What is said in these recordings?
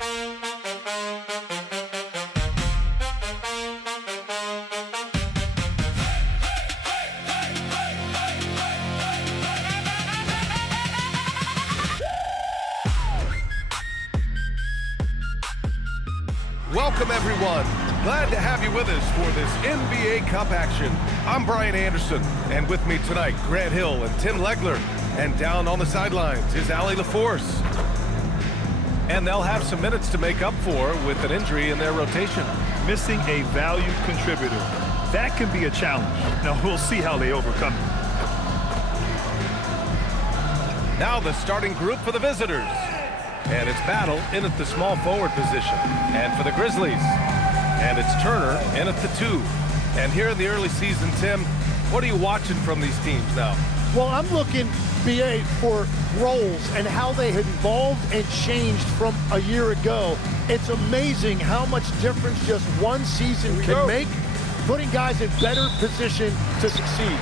Welcome, everyone. Glad to have you with us for this NBA Cup action. I'm Brian Anderson, and with me tonight, Grant Hill and Tim Legler. And down on the sidelines is Allie LaForce. And they'll have some minutes to make up for with an injury in their rotation. Missing a valued contributor. That can be a challenge. Now, we'll see how they overcome it. Now the starting group for the visitors. And it's Battle in at the small forward position. And for the Grizzlies. And it's Turner in at the 2. And here in the early season, Tim, what are you watching from these teams now? Well, I'm looking, BA, for roles and how they have evolved and changed from a year ago. It's amazing how much difference just one season can make, putting guys in better position to succeed.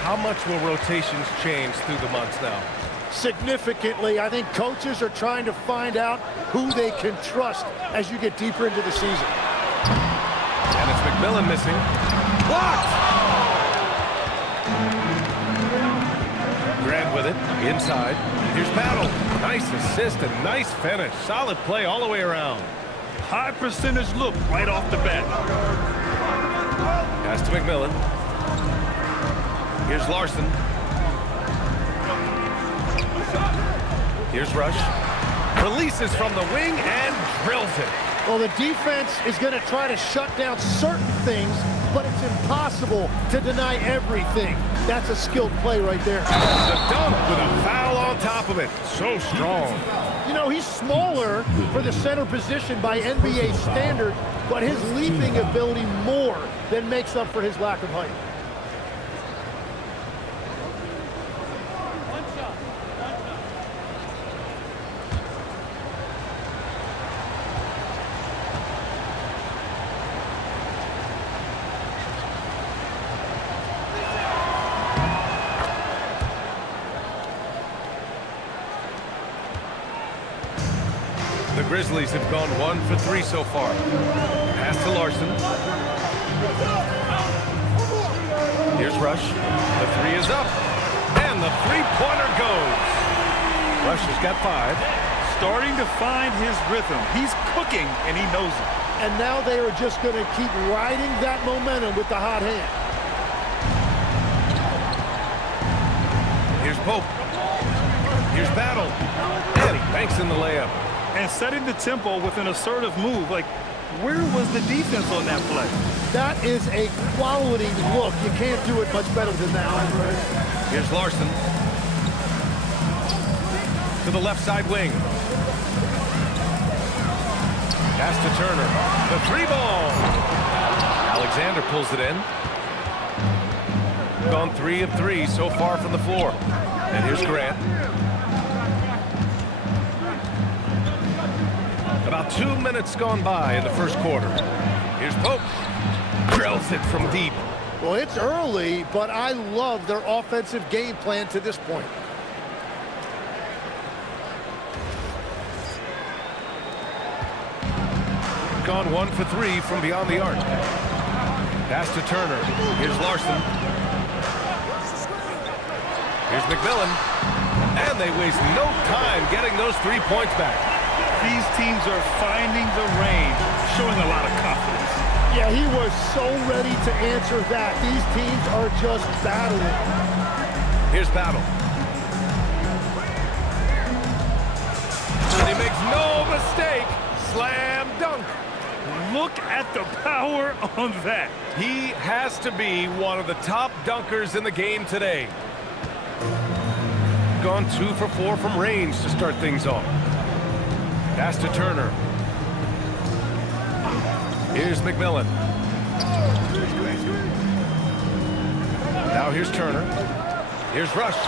How much will rotations change through the months now? Significantly. I think coaches are trying to find out who they can trust as you get deeper into the season. And it's McMillan missing. Blocked! Grant with it, inside. Here's Battle. Nice assist and nice finish. Solid play all the way around. High percentage look right off the bat. Pass to McMillan. Here's Larson. Here's Rush. Releases from the wing and drills it. Well, the defense is going to try to shut down certain things, but it's impossible to deny everything. That's a skilled play right there. The dunk with a foul on top of it. So strong. You know, he's smaller for the center position by NBA standard, but his leaping ability more than makes up for his lack of height. The Grizzlies have gone 1 for 3 so far. Pass to Larson. Here's Rush. The 3 is up. And the three-pointer goes. Rush has got 5. Starting to find his rhythm. He's cooking, and he knows it. And now they are just going to keep riding that momentum with the hot hand. Here's Pope. Here's Battle. And he banks in the layup. And setting the tempo with an assertive move. Like, where was the defense on that play? That is a quality look. You can't do it much better than that. Here's Larson. To the left side wing. Pass to Turner. The 3-ball. Alexander pulls it in. Gone 3 of 3 so far from the floor. And here's Grant. About 2 minutes gone by in the first quarter. Here's Pope. Drills it from deep. Well, it's early, but I love their offensive game plan to this point. Gone 1 for 3 from beyond the arc. Pass to Turner. Here's Larson. Here's McMillan. And they waste no time getting those 3 points back. These teams are finding the range, showing a lot of confidence. Yeah, he was so ready to answer that. These teams are just battling. Here's Battle. And he makes no mistake. Slam dunk. Look at the power on that. He has to be one of the top dunkers in the game today. Gone 2 for 4 from range to start things off. Pass to Turner. Here's McMillan. Now here's Turner. Here's Rush.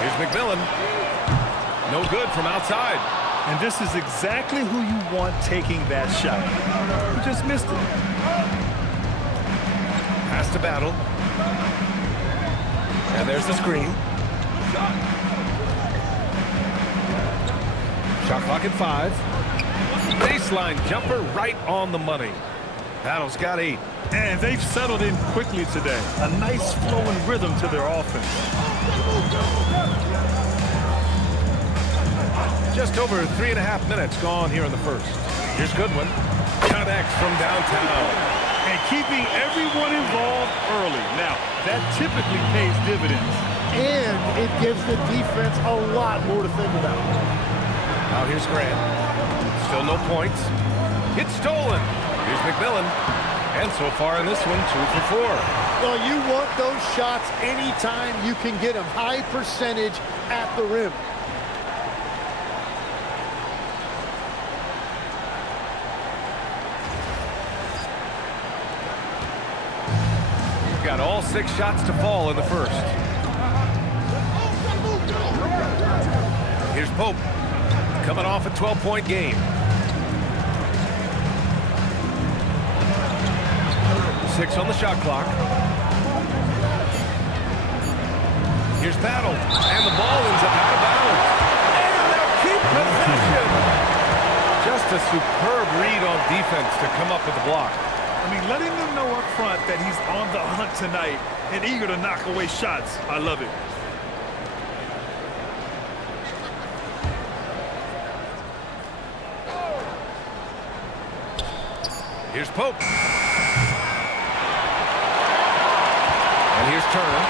Here's McMillan. No good from outside. And this is exactly who you want taking that shot. You just missed it. Pass to Battle. And there's the screen. Shot clock at 5. Baseline jumper right on the money. Battle's got 8. And they've settled in quickly today. A nice flowing rhythm to their offense. Just over 3.5 minutes gone here in the first. Here's Goodwin. Connects from downtown. And keeping everyone involved early. Now, that typically pays dividends. And it gives the defense a lot more to think about. Now here's Grant. Still no points. It's stolen. Here's McMillan. And so far in this one, 2 for 4. Well, you want those shots anytime you can get them. High percentage at the rim. You've got all 6 shots to fall in the first. Here's Pope. Coming off a 12-point game. 6 on the shot clock. Here's Battle. And the ball ends up out of bounds. And they'll keep possession. Just a superb read on defense to come up with the block. I mean, letting them know up front that he's on the hunt tonight and eager to knock away shots. I love it. Here's Pope. And here's Turner.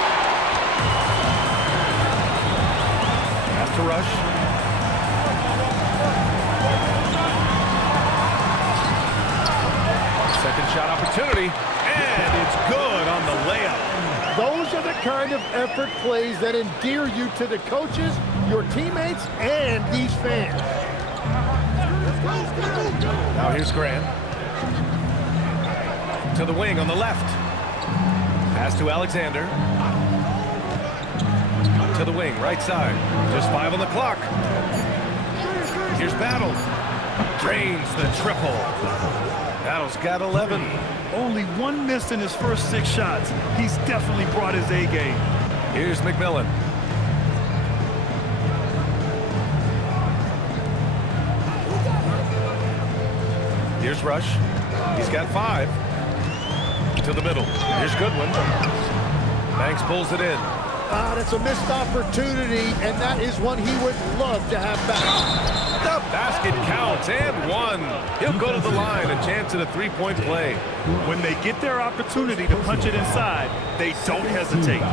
Has to rush. Second shot opportunity. And it's good on the layup. Those are the kind of effort plays that endear you to the coaches, your teammates, and these fans. Now here's Grant. To the wing on the left. Pass to Alexander. To the wing, right side. Just 5 on the clock. Here's Battle. Drains the triple. Battle's got 11. Only 1 miss in his first 6 shots. He's definitely brought his A game. Here's McMillan. Here's Rush. He's got 5. To the middle. Here's Goodwin. Banks pulls it in. That's a missed opportunity, and that is one he would love to have back. The basket counts, and 1. He'll go to the line, a chance at a 3-point play. When they get their opportunity to punch it inside, they don't hesitate.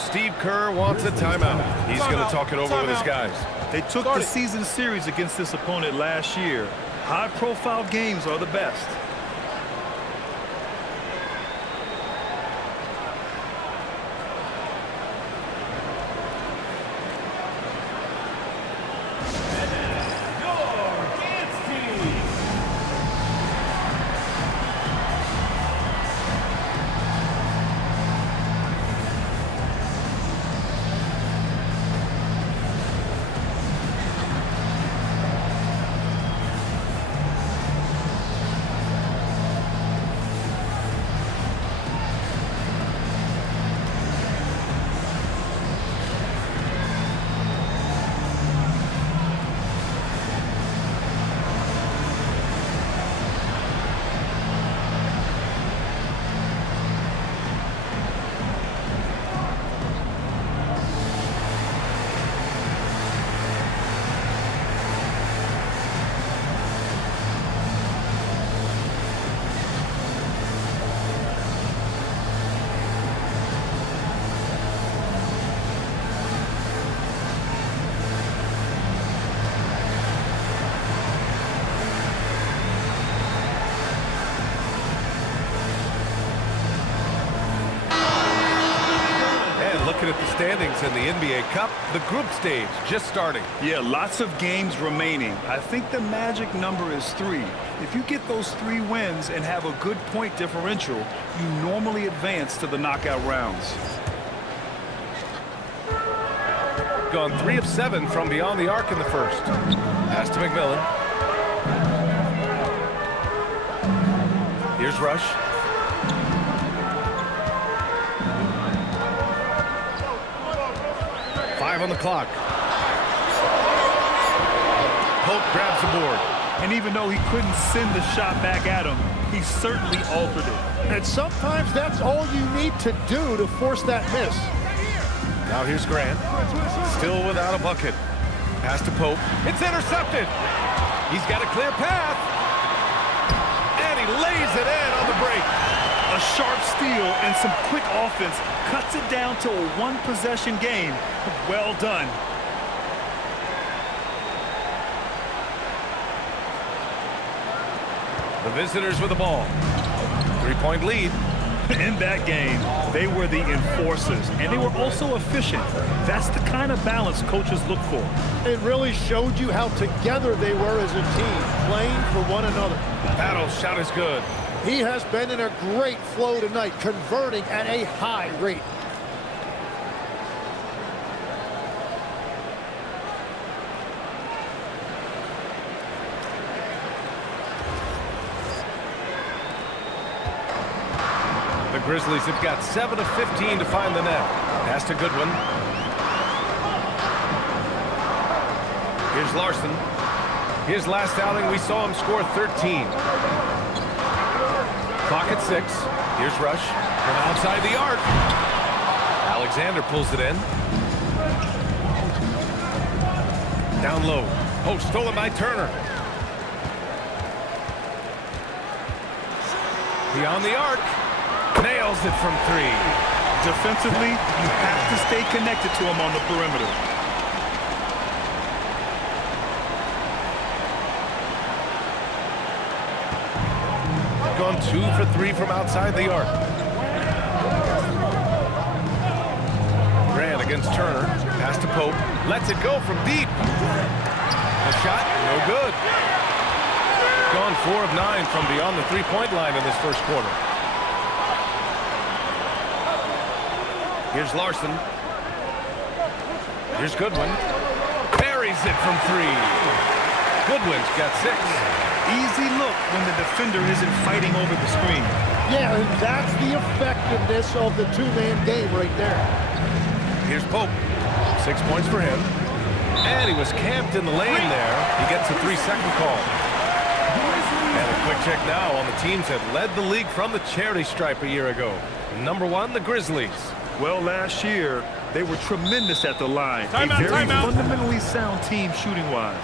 Steve Kerr wants a timeout. He's going to talk it over with his guys. They took the season series against this opponent last year. High-profile games are the best. looking at the standings in the NBA Cup, the group stage just starting. Yeah, lots of games remaining. I think the magic number is 3. If you get those 3 wins and have a good point differential, you normally advance to the knockout rounds. Gone 3 of 7 from beyond the arc in the first. Pass to McMillan. Here's Rush. On the clock. Pope grabs the board. And even though he couldn't send the shot back at him, he certainly altered it. And sometimes that's all you need to do to force that miss. Now here's Grant. Still without a bucket. Pass to Pope. It's intercepted. He's got a clear path. And he lays it in on the break. A sharp steal and some quick offense cuts it down to a 1-possession game. Well done. The visitors with the ball. 3-point lead. In that game, they were the enforcers, and they were also efficient. That's the kind of balance coaches look for. It really showed you how together they were as a team, playing for one another. Battle shot is good. He has been in a great flow tonight, converting at a high rate. The Grizzlies have got 7 of 15 to find the net. Pass to Goodwin. Here's Larson. His last outing, we saw him score 13. Clock at 6. Here's Rush from outside the arc. Alexander pulls it in. Down low. Oh, stolen by Turner. Beyond the arc. Nails it from 3. Defensively, you have to stay connected to him on the perimeter. Gone 2 for 3 from outside the arc. Grant against Turner. Pass to Pope. Lets it go from deep. The shot, no good. Gone 4 of 9 from beyond the 3-point line in this first quarter. Here's Larson. Here's Goodwin. Buries it from 3. Goodwin's got 6. Easy look when the defender isn't fighting over the screen. Yeah, and that's the effectiveness of the 2-man game right there. Here's Pope. 6 points for him. And he was camped in the lane there. He gets a 3-second call. And a quick check now on the teams that led the league from the charity stripe a year ago. Number 1, the Grizzlies. Well, last year, they were tremendous at the line. Timeout, a very timeout. fundamentally sound team shooting-wise.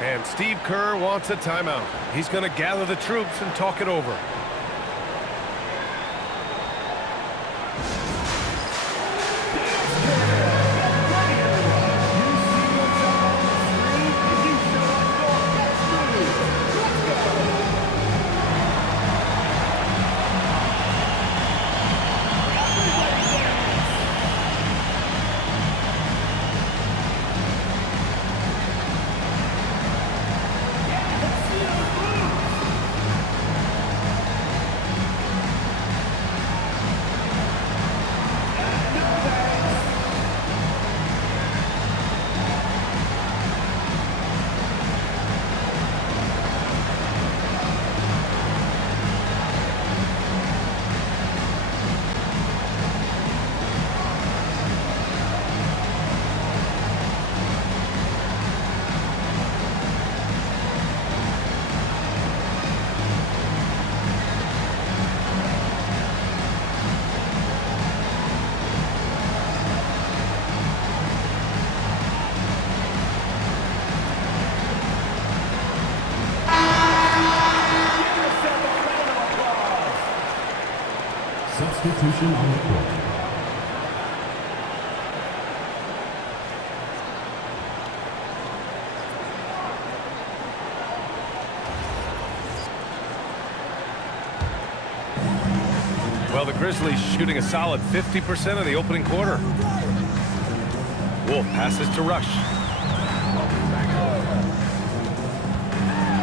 And Steve Kerr wants a timeout. He's going to gather the troops and talk it over. Substitution on the court. Well, the Grizzlies shooting a solid 50% in the opening quarter. Wolf passes to Rush.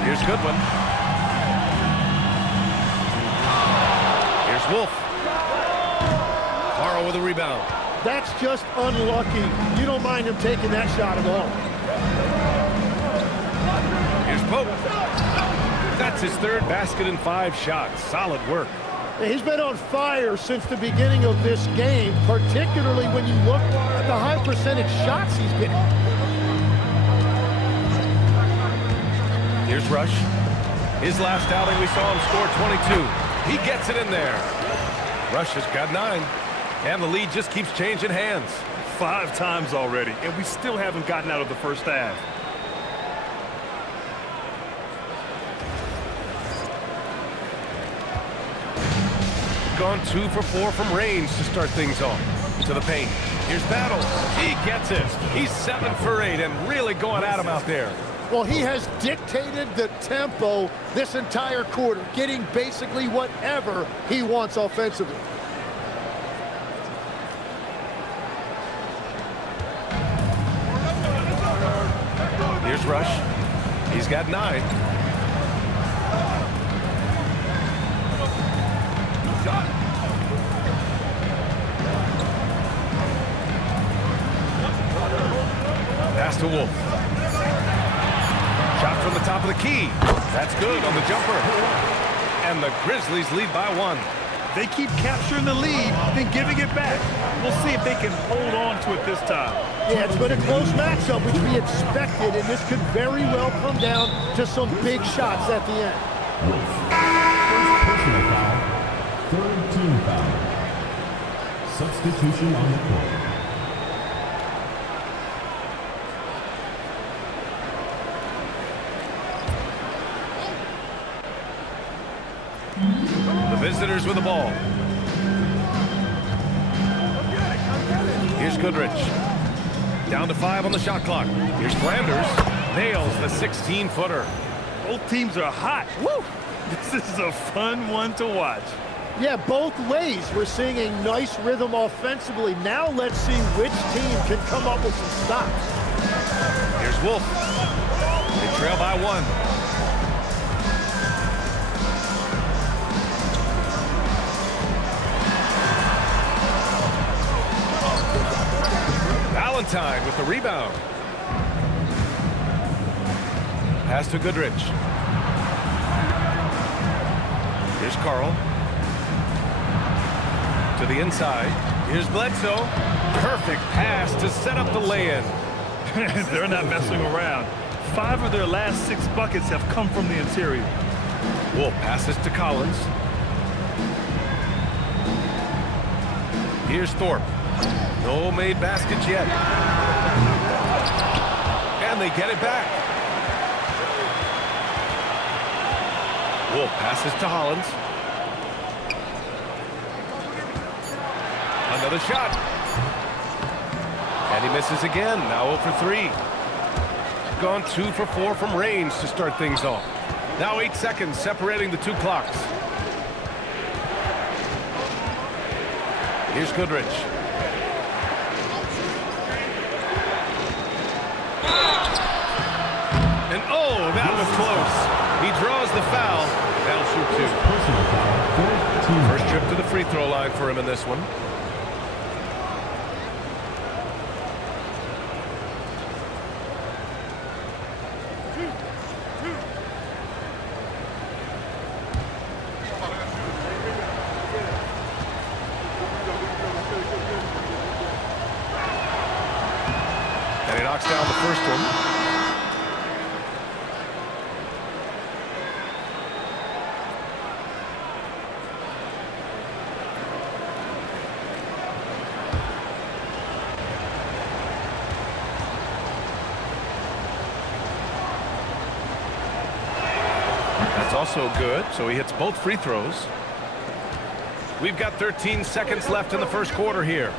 Here's Goodwin. Here's Wolf. Carl with a rebound. That's just unlucky. You don't mind him taking that shot at all. Here's Pope. That's his third basket in 5 shots. Solid work. He's been on fire since the beginning of this game, particularly when you look at the high percentage shots he's getting. Here's Rush. His last outing, we saw him score 22. He gets it in there. Rush has got 9, and the lead just keeps changing hands. 5 times already, and we still haven't gotten out of the first half. Gone 2 for 4 from range to start things off. To the paint. Here's Battle. He gets it. He's 7 for 8 and really going at him out there. Well, he has dictated the tempo this entire quarter, getting basically whatever he wants offensively. Here's Rush. He's got 9. Pass to Wolf. Shot from the top of the key. That's good on the jumper. And the Grizzlies lead by 1. They keep capturing the lead, then giving it back. We'll see if they can hold on to it this time. Yeah, it's been a close matchup, which we expected, and this could very well come down to some big shots at the end. First personal foul, third team foul. Substitution on the court. The visitors with the ball. Here's Goodrich. Down to 5 on the shot clock. Here's Flanders. Nails the 16-footer. Both teams are hot. Woo! This is a fun one to watch. Yeah, both ways. We're seeing a nice rhythm offensively. Now let's see which team can come up with some stops. Here's Wolf. They trail by 1. Valentine with the rebound. Pass to Goodrich. Here's Carl. To the inside. Here's Bledsoe. Perfect pass to set up the lay-in. They're not messing around. 5 of their last 6 buckets have come from the interior. Wolf passes to Collins. Here's Thorpe. No made baskets yet. And they get it back. Wolf passes to Hollins. Another shot. And he misses again. Now 0 for 3. Gone 2 for 4 from range to start things off. Now 8 seconds separating the 2 clocks. Here's Goodrich. And oh, that was close. He draws the foul. That'll shoot 2. Personal foul, fourth team First foul. trip to the free throw line for him in this one. And he knocks down the first one. That's also good, so he hits both free throws. We've got 13 seconds left in the first quarter here.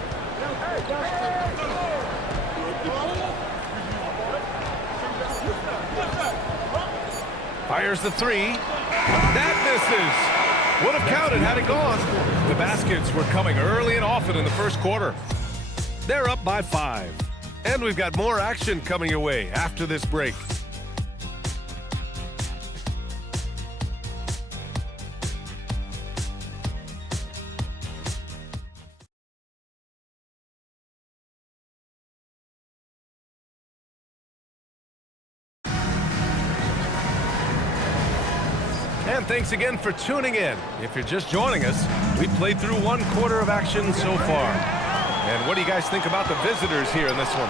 Fires the 3. That misses. Would have counted had it gone. The baskets were coming early and often in the first quarter. They're up by 5. And we've got more action coming your way after this break. And thanks again for tuning in. If you're just joining us, we played through 1 quarter of action so far. And what do you guys think about the visitors here in this one?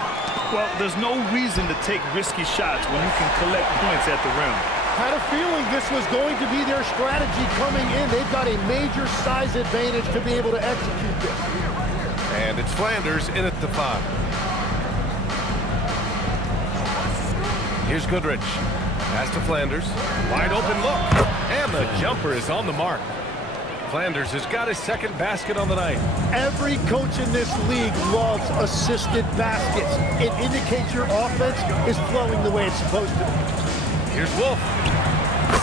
Well, there's no reason to take risky shots when you can collect points at the rim. Had a feeling this was going to be their strategy coming in. They've got a major size advantage to be able to execute this. And it's Flanders in at the 5. Here's Goodrich. Pass to Flanders. Wide open look. And the jumper is on the mark. Flanders has got his 2nd basket on the night. Every coach in this league loves assisted baskets. It indicates your offense is flowing the way it's supposed to. Here's Wolf.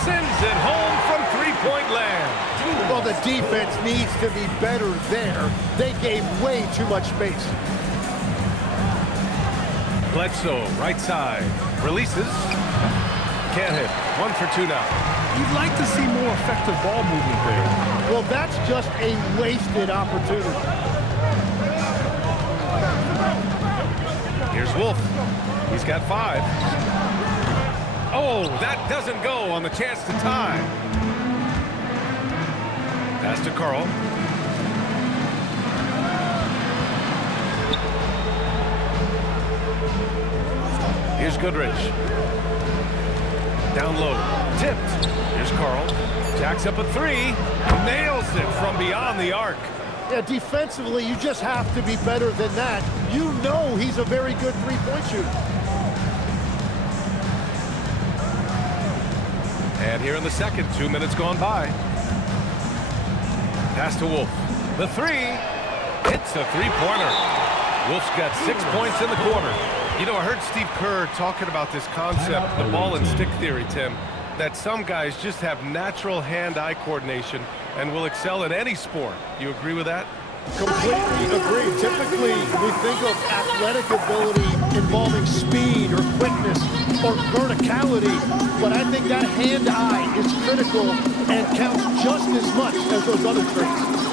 Sends it home from 3-point land. Well, the defense needs to be better there. They gave way too much space. Bledsoe, right side. Releases. Can't hit. 1 for 2 now. You'd like to see more effective ball movement there. Well, that's just a wasted opportunity. Here's Wolf. He's got 5. Oh, that doesn't go on the chance to tie. Pass to Carl. Here's Goodrich. Down low. Tipped. Here's Carl. Jacks up a 3. Nails it from beyond the arc. Yeah, defensively, you just have to be better than that. You know he's a very good three-point shooter. And here in the second, 2 minutes gone by. Pass to Wolf. The 3. It's a 3-pointer. Wolf's got 6 points in the quarter. You know, I heard Steve Kerr talking about this concept, the ball and stick theory, Tim, that some guys just have natural hand-eye coordination and will excel in any sport. You agree with that? Completely agree. Typically, we think of athletic ability involving speed or quickness or verticality, but I think that hand-eye is critical and counts just as much as those other traits.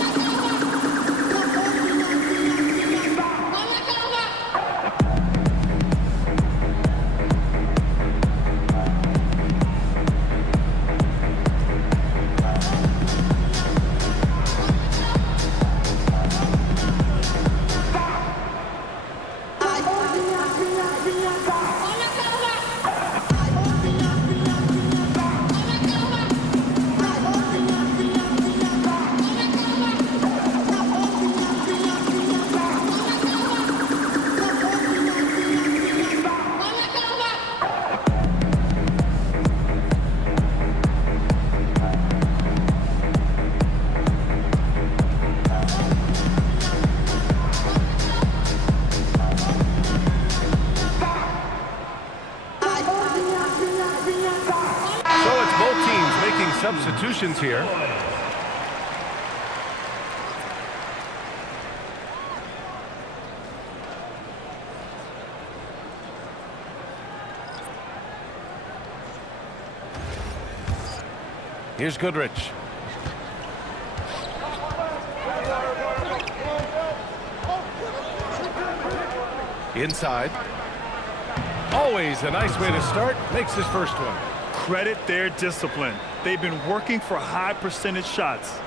Substitutions here. Here's Goodrich. Inside. Always a nice way to start. Makes his first one. Credit their discipline. They've been working for high percentage shots.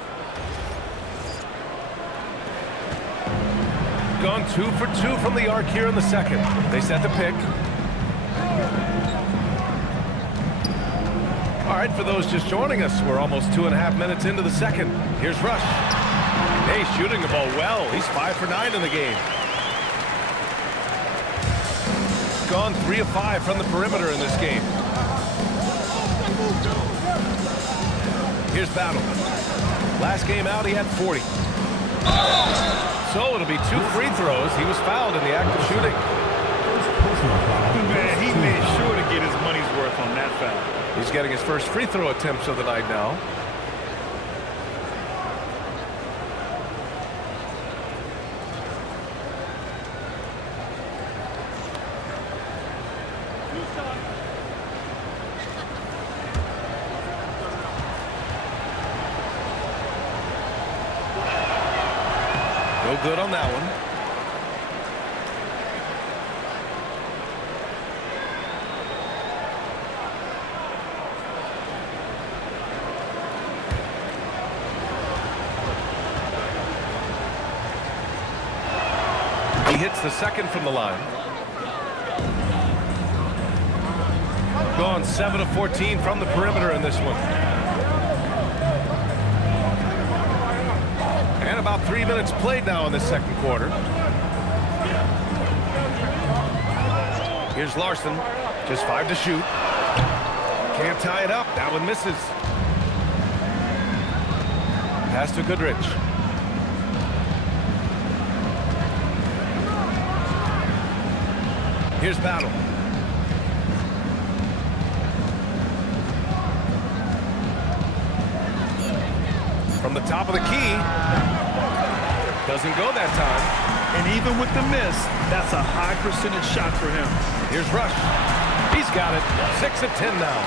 Gone 2 for 2 from the arc here in the second. They set the pick. All right, for those just joining us, we're almost 2.5 minutes into the second. Here's Rush. Hey, shooting the ball well. He's 5 for 9 in the game. Gone 3 of 5 from the perimeter in this game. Here's Battle. Last game out, he had 40. So it'll be 2 free throws. He was fouled in the act of shooting. Man, he made sure to get his money's worth on that foul. He's getting his first free throw attempts of the night now. No good on that one. He hits the second from the line. Gone 7 of 14 from the perimeter in this one. And about 3 minutes played now in the second quarter. Here's Larson. Just 5 to shoot. Can't tie it up. That one misses. Pass to Goodrich. Here's Battle. From the top of the key. Doesn't go that time. And even with the miss, that's a high percentage shot for him. Here's Rush. He's got it. 6 of 10 now.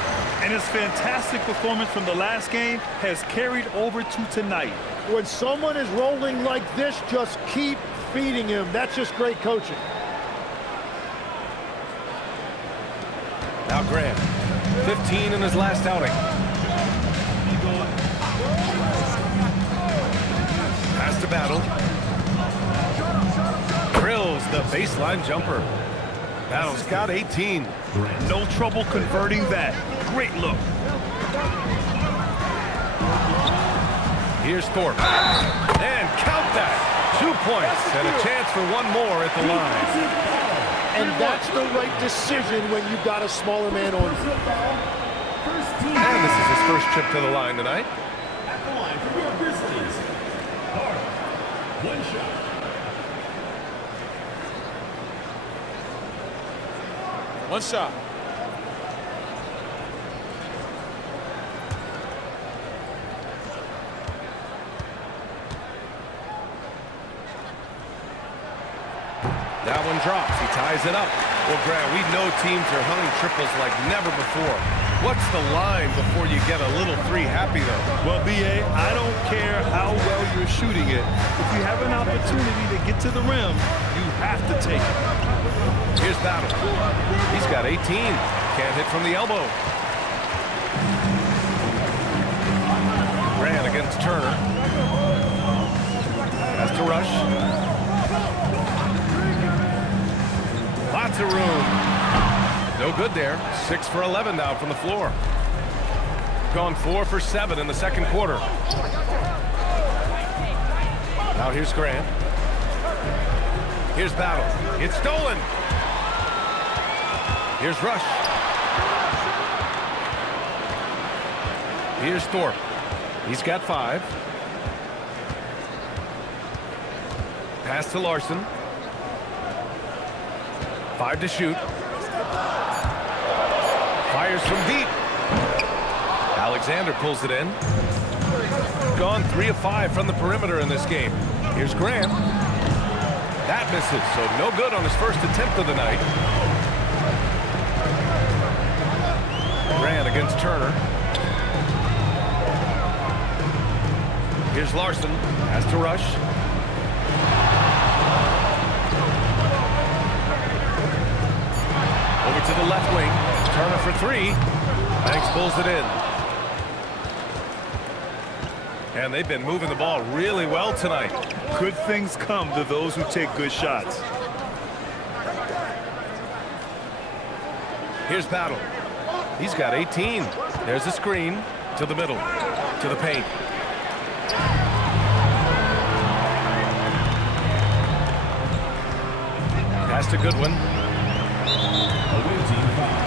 And his fantastic performance from the last game has carried over to tonight. When someone is rolling like this, just keep feeding him. That's just great coaching. Now Grant, 15 in his last outing. Pass to Battle. Drills the baseline jumper. Battle's got 18. No trouble converting that. Great look. Here's Thorpe. And count that. 2 points and a chance for one more at the line. And that's the right decision when you've got a smaller man on you. And this is his first trip to the line tonight. At the line for your Grizzlies. Hard. 1 shot. One shot. That one drops. He ties it up. Well, Grant, we know teams are hunting triples like never before. What's the line before you get a little three happy, though? Well, B.A., I don't care how well you're shooting it. If you have an opportunity to get to the rim, you have to take it. Here's Battle. He's got 18. Can't hit from the elbow. Grant against Turner. Has to rush. Lots of room. No good there. 6 for 11 now from the floor. Gone 4 for 7 in the second quarter. Now here's Grant. Here's Battle. It's stolen. Here's Rush. Here's Thorpe. He's got 5. Pass to Larson. 5 to shoot. Fires from deep. Alexander pulls it in. Gone 3 of 5 from the perimeter in this game. Here's Grant. That misses, so no good on his first attempt of the night. Grant against Turner. Here's Larson. Has to rush. Over to the left wing. Turner for 3. Banks pulls it in. And they've been moving the ball really well tonight. Good things come to those who take good shots. Here's Battle. He's got 18. There's a screen to the middle, to the paint. Pass to Goodwin. Away team foul.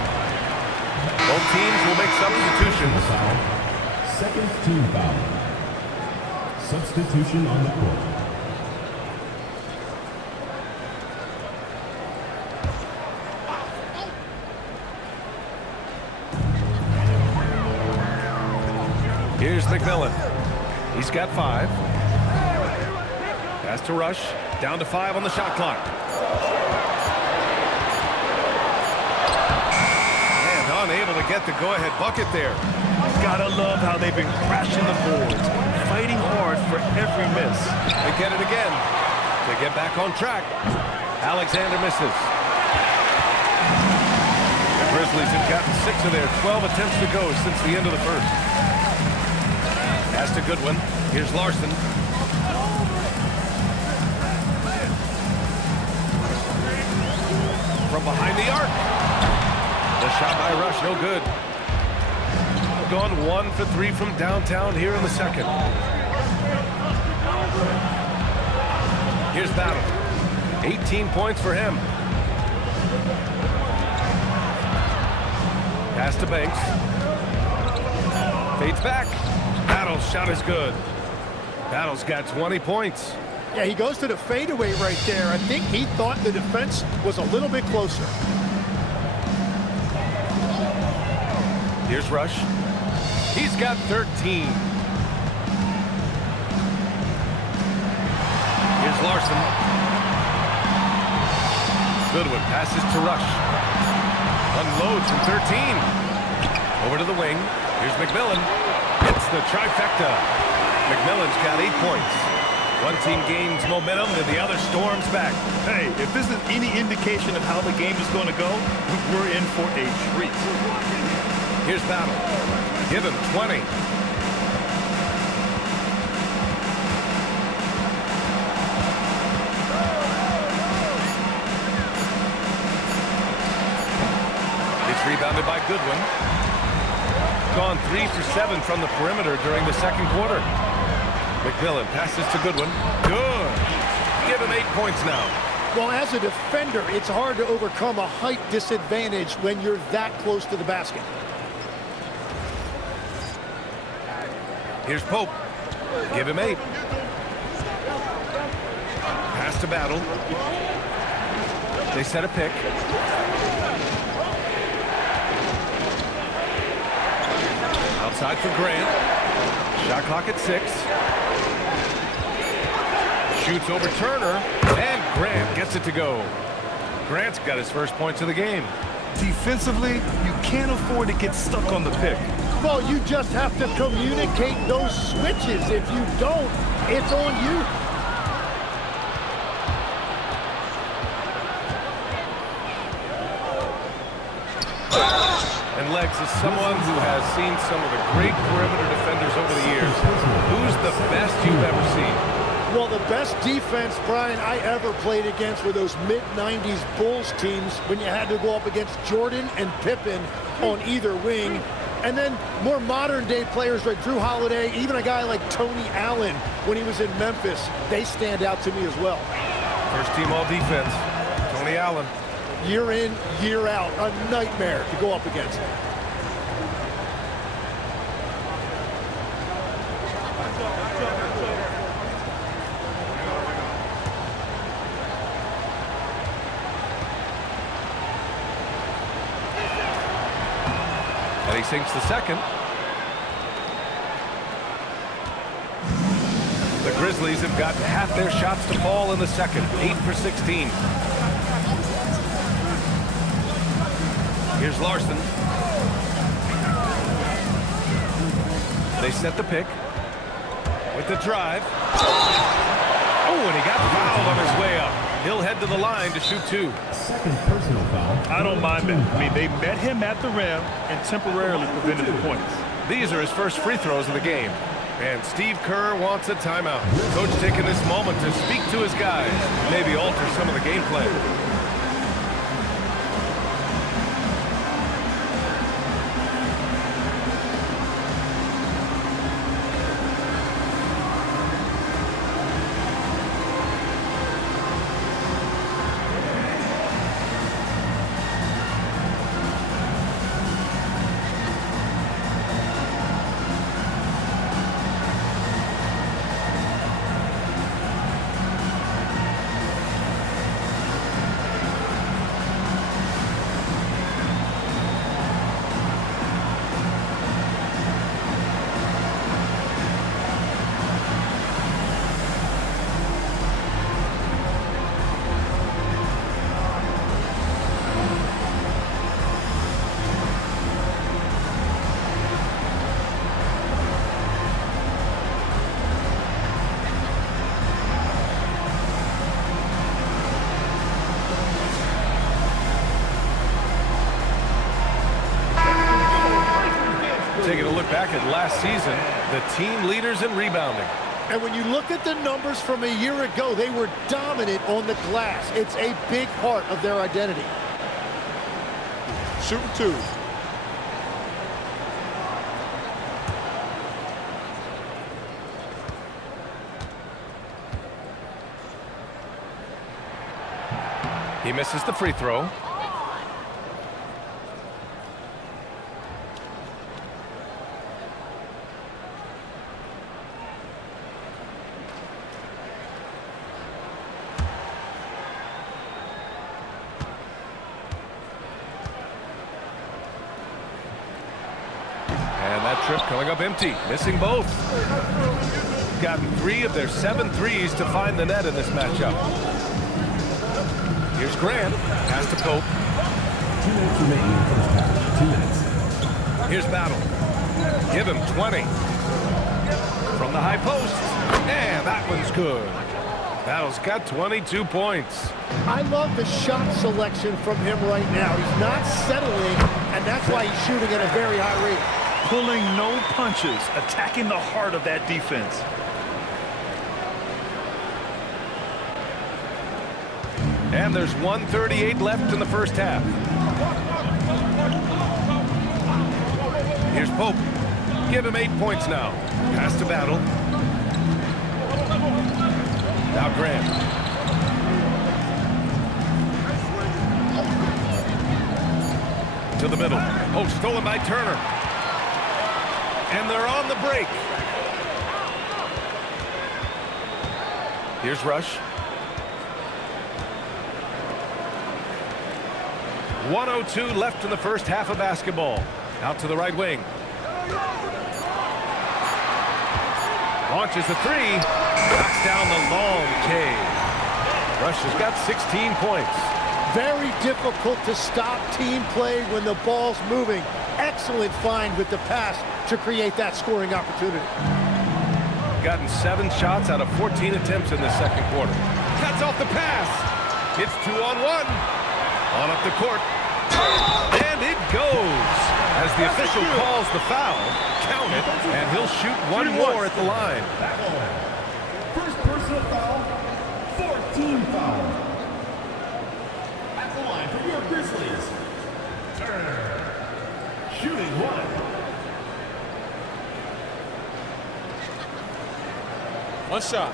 Both teams will make substitutions. Second team foul. Substitution on the court. Here's McMillan. He's got 5. Pass to Rush. Down to 5 on the shot clock. And unable to get the go-ahead bucket there. Gotta love how they've been crashing the boards, fighting hard for every miss. They get it again. to get back on track. Alexander misses. The Grizzlies have gotten 6 of their 12 attempts to go since the end of the first. Pass to Goodwin. Here's Larson. From behind the arc. The shot by Rush, no good. Gone 1 for 3 from downtown here in the second. Here's Battle. 18 points for him. Pass to Banks. Fades back. Battle's shot is good. Battle's got 20 points. Yeah, he goes to the fadeaway right there. I think he thought the defense was a little bit closer. Here's Rush. He's got 13. Here's Larson. Goodwin passes to Rush. Unloads from 13. Over to the wing. Here's McMillan. Hits the trifecta. McMillan's got 8 points. One team gains momentum and the other storms back. Hey, if this is any indication of how the game is going to go, we're in for a treat. Here's Battle. Give him 20. It's rebounded by Goodwin. Gone 3 for 7 from the perimeter during the second quarter. McMillan passes to Goodwin. Good. Give him 8 points now. Well, as a defender, it's hard to overcome a height disadvantage when you're that close to the basket. Here's Pope. Give him 8. Pass to Battle. They set a pick. Outside for Grant. Shot clock at 6. Shoots over Turner. And Grant gets it to go. Grant's got his first points of the game. Defensively, you can't afford to get stuck on the pick. Well, you just have to communicate those switches. If you don't, it's on you. And Legs is someone who has seen some of the great perimeter defenders over the years. Who's the best you've ever seen? Well, the best defense, Brian, I ever played against were those mid-90s Bulls teams when you had to go up against Jordan and Pippen on either wing. And then more modern-day players like Drew Holiday, even a guy like Tony Allen when he was in Memphis, they stand out to me as well. First team all defense, Tony Allen. Year in, year out, a nightmare to go up against. And he sinks the second. The Grizzlies have gotten half their shots to fall in the second, 8 for 16. Here's Larson. They set the pick with the drive. Oh, and he got fouled on his way up. He'll head to the line to shoot 2. Second personal foul. I don't mind that. I mean, they met him at the rim and temporarily prevented the points. These are his first free throws of the game. And Steve Kerr wants a timeout. Coach taking this moment to speak to his guys, maybe alter some of the game plan. back at last season, the team leaders in rebounding. And when you look at the numbers from a year ago, they were dominant on the glass. It's a big part of their identity. Shooting two. He misses the free throw. And that trip coming up empty, missing both. Gotten 3 of their 7 threes to find the net in this matchup. Here's Grant, pass to Pope. 2 minutes remaining in the first half. 2 minutes. Here's Battle. Give him 20. From the high post. And that one's good. Battle's got 22 points. I love the shot selection from him right now. He's not settling, and that's why he's shooting at a very high rate. Pulling no punches, attacking the heart of that defense. And there's 1:38 left in the first half. Here's Pope. Give him 8 points now. Pass to Battle. Now Grant. To the middle. Oh, stolen by Turner. And they're on the break. Here's Rush. 1:02 left in the first half of basketball. Out to the right wing. Launches a 3. Knocks down the long K. Rush has got 16 points. Very difficult to stop team play when the ball's moving. Excellent find with the pass to create that scoring opportunity. Gotten 7 shots out of 14 attempts in the second quarter. Cuts off the pass. It's 2-on-1. On up the court. And it goes. As the official calls the foul, count it, and he'll shoot one more at the line. First personal foul, 14 foul. At the line for your Grizzlies, Turner. Shooting 1. One shot.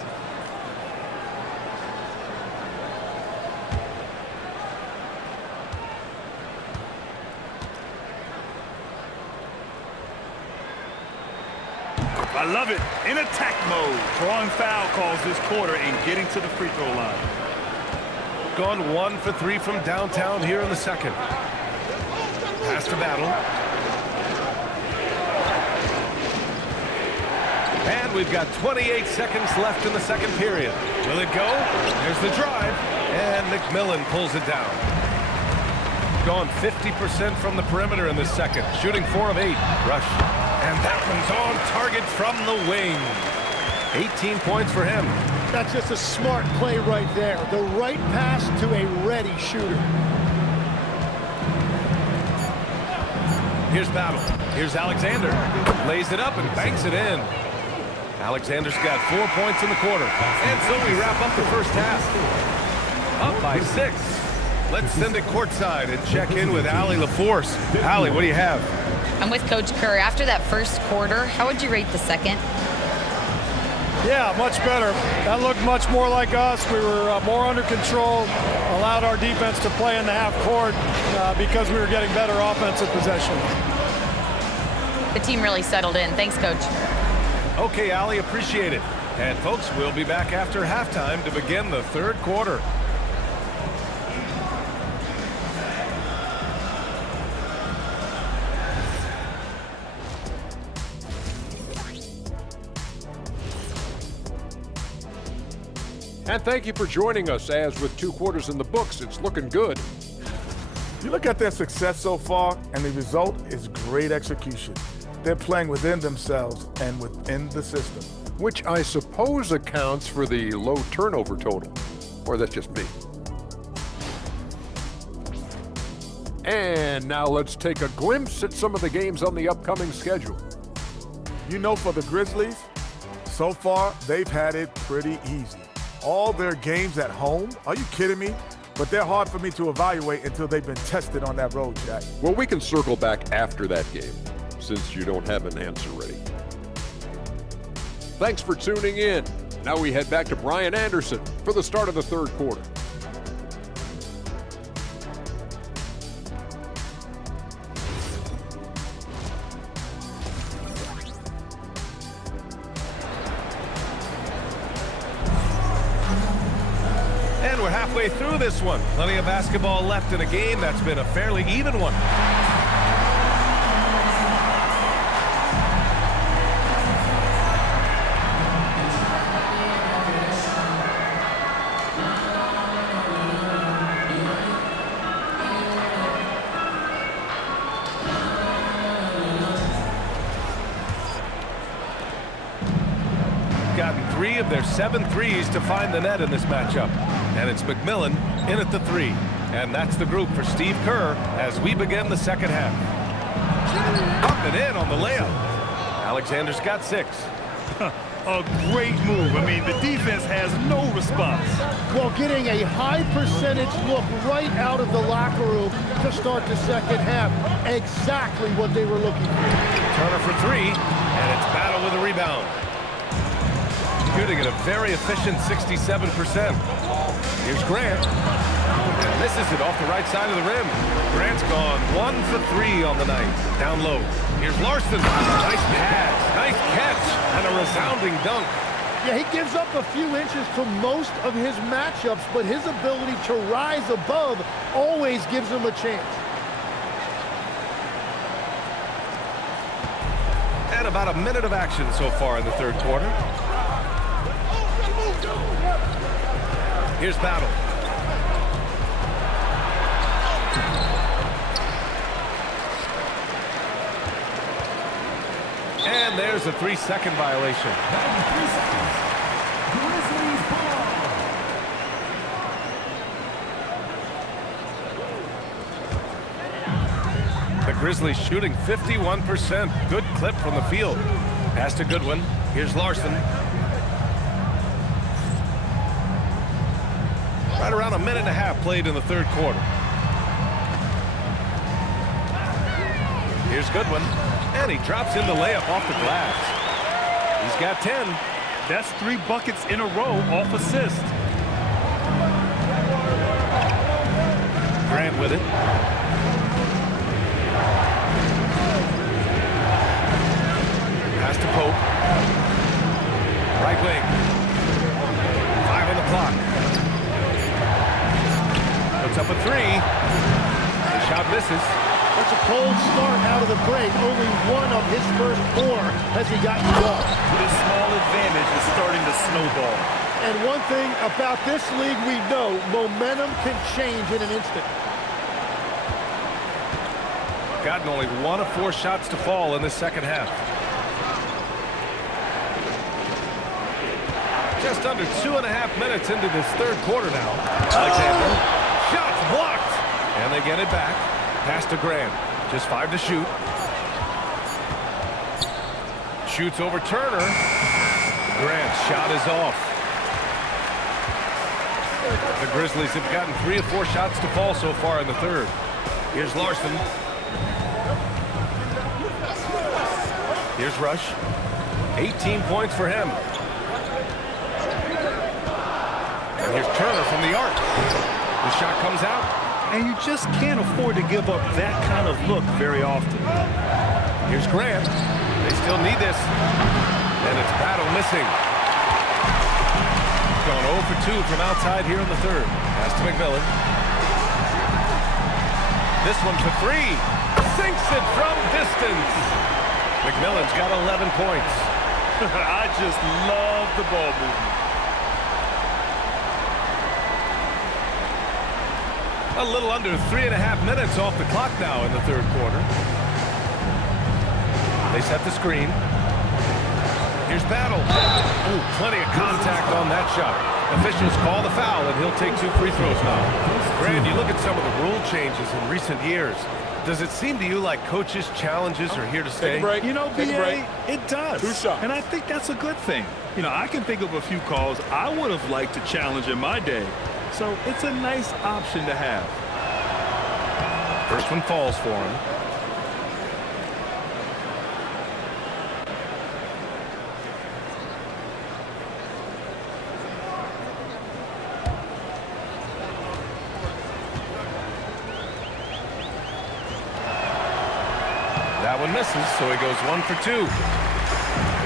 I love it. In attack mode. Drawing foul calls this quarter and getting to the free throw line. Gone 1 for 3 from downtown here in the second. Pass to Battle. And we've got 28 seconds left in the second period. Will it go? There's the drive. And McMillan pulls it down. Gone 50% from the perimeter in this second. Shooting 4 of 8. Rush. And that one's on target from the wing. 18 points for him. That's just a smart play right there. The right pass to a ready shooter. Here's Battle. Here's Alexander. Lays it up and banks it in. Alexander's got 4 points in the quarter. And so we wrap up the first half. Up by 6. Let's send it courtside and check in with Allie LaForce. Allie, what do you have? I'm with Coach Kerr. After that first quarter, how would you rate the second? Yeah, much better. That looked much more like us. We were more under control, allowed our defense to play in the half court because we were getting better offensive possession. The team really settled in. Thanks, Coach. Okay, Allie, appreciate it. And folks, we'll be back after halftime to begin the third quarter. And thank you for joining us, as with 2 quarters in the books, it's looking good. You look at their success so far, and the result is great execution. They're playing within themselves and within the system. Which I suppose accounts for the low turnover total. Or that's just me. And now let's take a glimpse at some of the games on the upcoming schedule. You know, for the Grizzlies, so far, they've had it pretty easy. All their games at home, are you kidding me? But they're hard for me to evaluate until they've been tested on that road, Jack. Well, we can circle back after that game, since you don't have an answer ready. Thanks for tuning in. Now we head back to Brian Anderson for the start of the third quarter. And we're halfway through this one. Plenty of basketball left in a game that's been a fairly even one. Gotten 3 of their 7 threes to find the net in this matchup. And it's McMillan in at the 3. And that's the group for Steve Kerr as we begin the second half. Up and in on the layup. Alexander's got 6. A great move. I mean, the defense has no response. Well, getting a high percentage look right out of the locker room to start the second half. Exactly what they were looking for. Turner for 3, and it's Battle with a rebound. Shooting at a very efficient 67%. Here's Grant. And misses it off the right side of the rim. Grant's gone 1 for 3 on the night. Down low. Here's Larson. Nice pass. Nice catch. And a resounding dunk. Yeah, he gives up a few inches to most of his matchups, but his ability to rise above always gives him a chance. And about a minute of action so far in the third quarter. Here's Battle. And there's a 3-second violation. 3 seconds. Grizzlies ball. The Grizzlies shooting 51%. Good clip from the field. Pass to Goodwin. Here's Larson. Right around a minute and a half played in the third quarter. Here's Goodwin. And he drops in the layup off the glass. He's got 10. That's 3 buckets in a row off assist. Grant with it. Pass to Pope. Right wing. 5 on the clock. Puts up a 3. The shot misses. That's a cold start out of the break. Only 1 of his first 4 has he gotten ball. This small advantage is starting to snowball. And one thing about this league we know, momentum can change in an instant. Gotten only 1 of 4 shots to fall in the second half. Just under 2.5 minutes into this third quarter now. Alexander. Shots blocked. And they get it back. Pass to Grant. Just 5 to shoot. Shoots over Turner. Grant's shot is off. The Grizzlies have gotten 3 of 4 shots to fall so far in the third. Here's Larson. Here's Rush. 18 points for him. And here's Turner from the arc. The shot comes out. And you just can't afford to give up that kind of look very often. Here's Grant. They still need this. And it's Battle missing. Going 0 for 2 from outside here in the third. Pass to McMillan. This one for 3. Sinks it from distance. McMillan's got 11 points. I just love the ball movement. A little under 3.5 minutes off the clock now in the third quarter. They set the screen. Here's Battle. Ooh, plenty of contact on that shot. Officials call the foul, and he'll take 2 free throws now. Grant, you look at some of the rule changes in recent years. Does it seem to you like coaches' challenges are here to stay? Take a break. You know, Take a break. BA, it does. 2 shots. And I think that's a good thing. You know, I can think of a few calls I would have liked to challenge in my day. So it's a nice option to have. First one falls for him. That one misses, so he goes 1 for 2.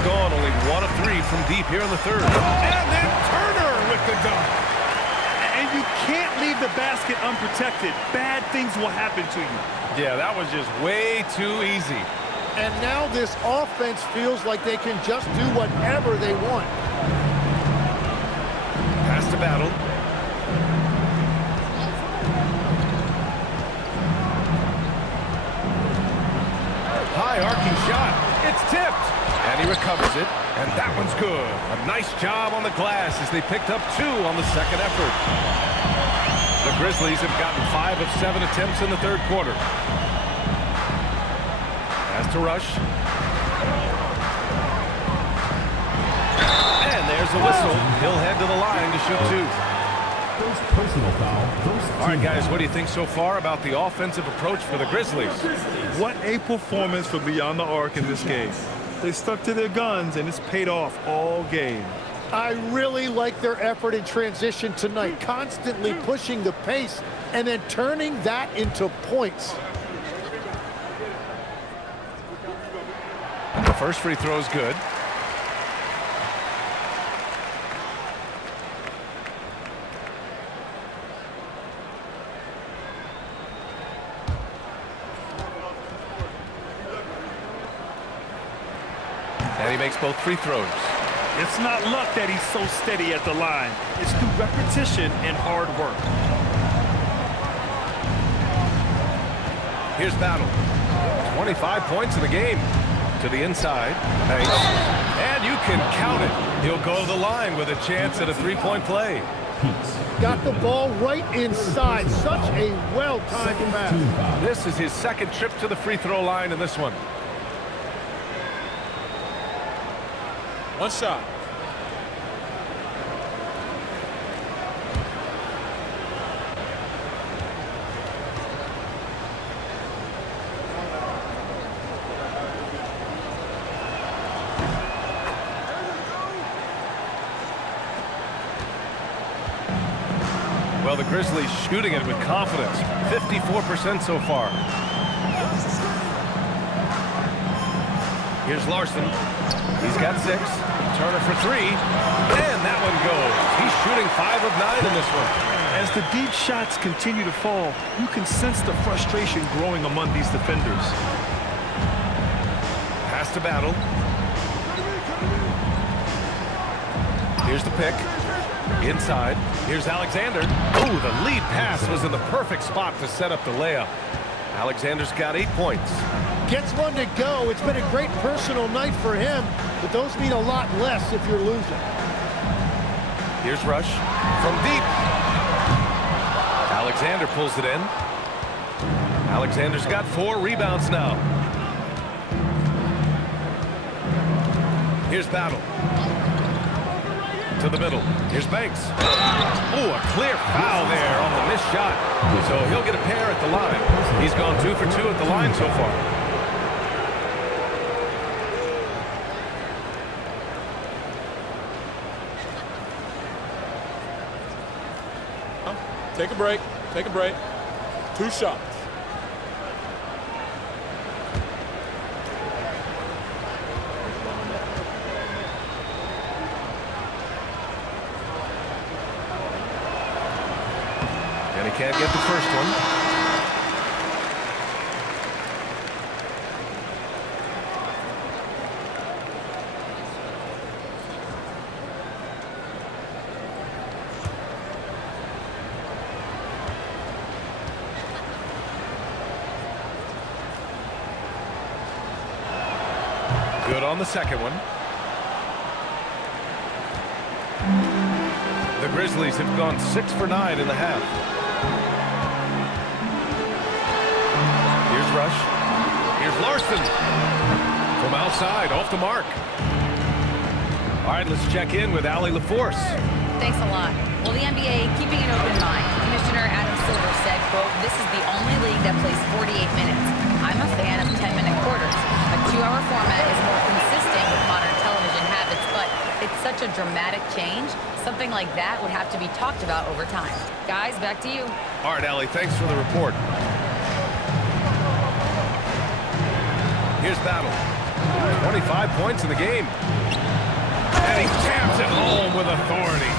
Gone only 1 of 3 from deep here in the third. And then Turner with the dunk. And you can't leave the basket unprotected. Bad things will happen to you. Yeah, that was just way too easy. And now this offense feels like they can just do whatever they want. Pass to Battle. High arcing shot. It's tipped. And he recovers it. And that one's good. A nice job on the glass as they picked up 2 on the second effort. The Grizzlies have gotten 5 of 7 attempts in the third quarter. Pass to Rush. And there's the whistle. He'll head to the line to shoot 2. First personal foul. All right, guys, what do you think so far about the offensive approach for the Grizzlies? What a performance for beyond the arc in this game. They stuck to their guns, and it's paid off all game. I really like their effort in transition tonight, constantly pushing the pace and then turning that into points. The first free throw is good. And he makes both free throws. It's not luck that he's so steady at the line. It's through repetition and hard work. Here's Battle. 25 points in the game. To the inside. Nice. And you can count it. He'll go to the line with a chance at a 3-point play. Got the ball right inside. Such a well-timed pass. This is his second trip to the free throw line in this one. 1 shot. Well, the Grizzlies shooting it with confidence. 54% so far. Here's Larson. He's got 6. Turner for 3. And that one goes. He's shooting 5 of 9 in this one. As the deep shots continue to fall, you can sense the frustration growing among these defenders. Pass to Battle. Here's the pick. Inside. Here's Alexander. Oh, the lead pass was in the perfect spot to set up the layup. Alexander's got 8 points. Gets one to go. It's been a great personal night for him, but those mean a lot less if you're losing. Here's Rush from deep. Alexander pulls it in. Alexander's got 4 rebounds now. Here's Battle. To the middle. Here's Banks. Oh, a clear foul there on the missed shot. So he'll get a pair at the line. He's gone 2 for 2 at the line so far. Take a break. Take a break. 2 shots. And he can't get the first one. Good on the second one. The Grizzlies have gone 6 for 9 in the half. Here's Rush. Here's Larson. From outside, off the mark. All right, let's check in with Allie LaForce. Thanks a lot. Well, the NBA keeping an open mind. Commissioner Adam Silver said, quote, "This is the only league that plays 48 minutes. I'm a fan of 10-minute quarters. A 2-hour format is more consistent with modern television habits, but it's such a dramatic change. Something like that would have to be talked about over time." Guys, back to you. All right, Allie, thanks for the report. Here's Battle. 25 points in the game. And he jams it home with authority.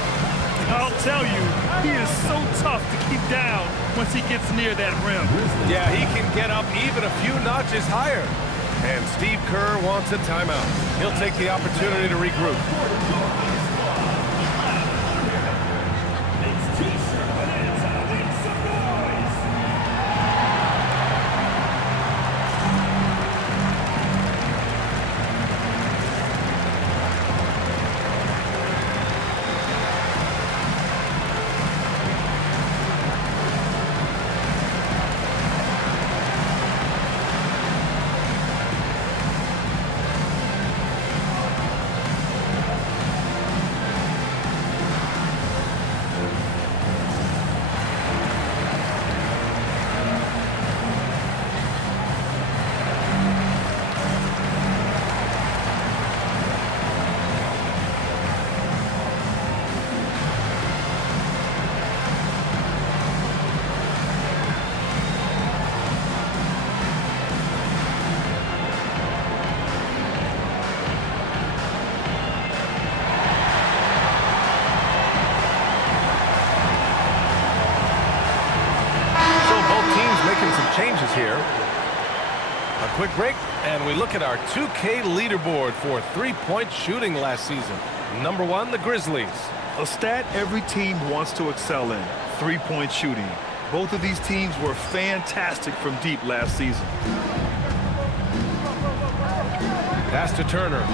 I'll tell you, he is so tough to keep down once he gets near that rim. Yeah, he can get up even a few notches higher. And Steve Kerr wants a timeout. He'll take the opportunity to regroup. It's T-shirt bonanza. Make some noise. Changes here. A quick break, and we look at our 2K leaderboard for three-point shooting last season. Number 1, the Grizzlies. A stat every team wants to excel in, three-point shooting. Both of these teams were fantastic from deep last season. Pass to Turner.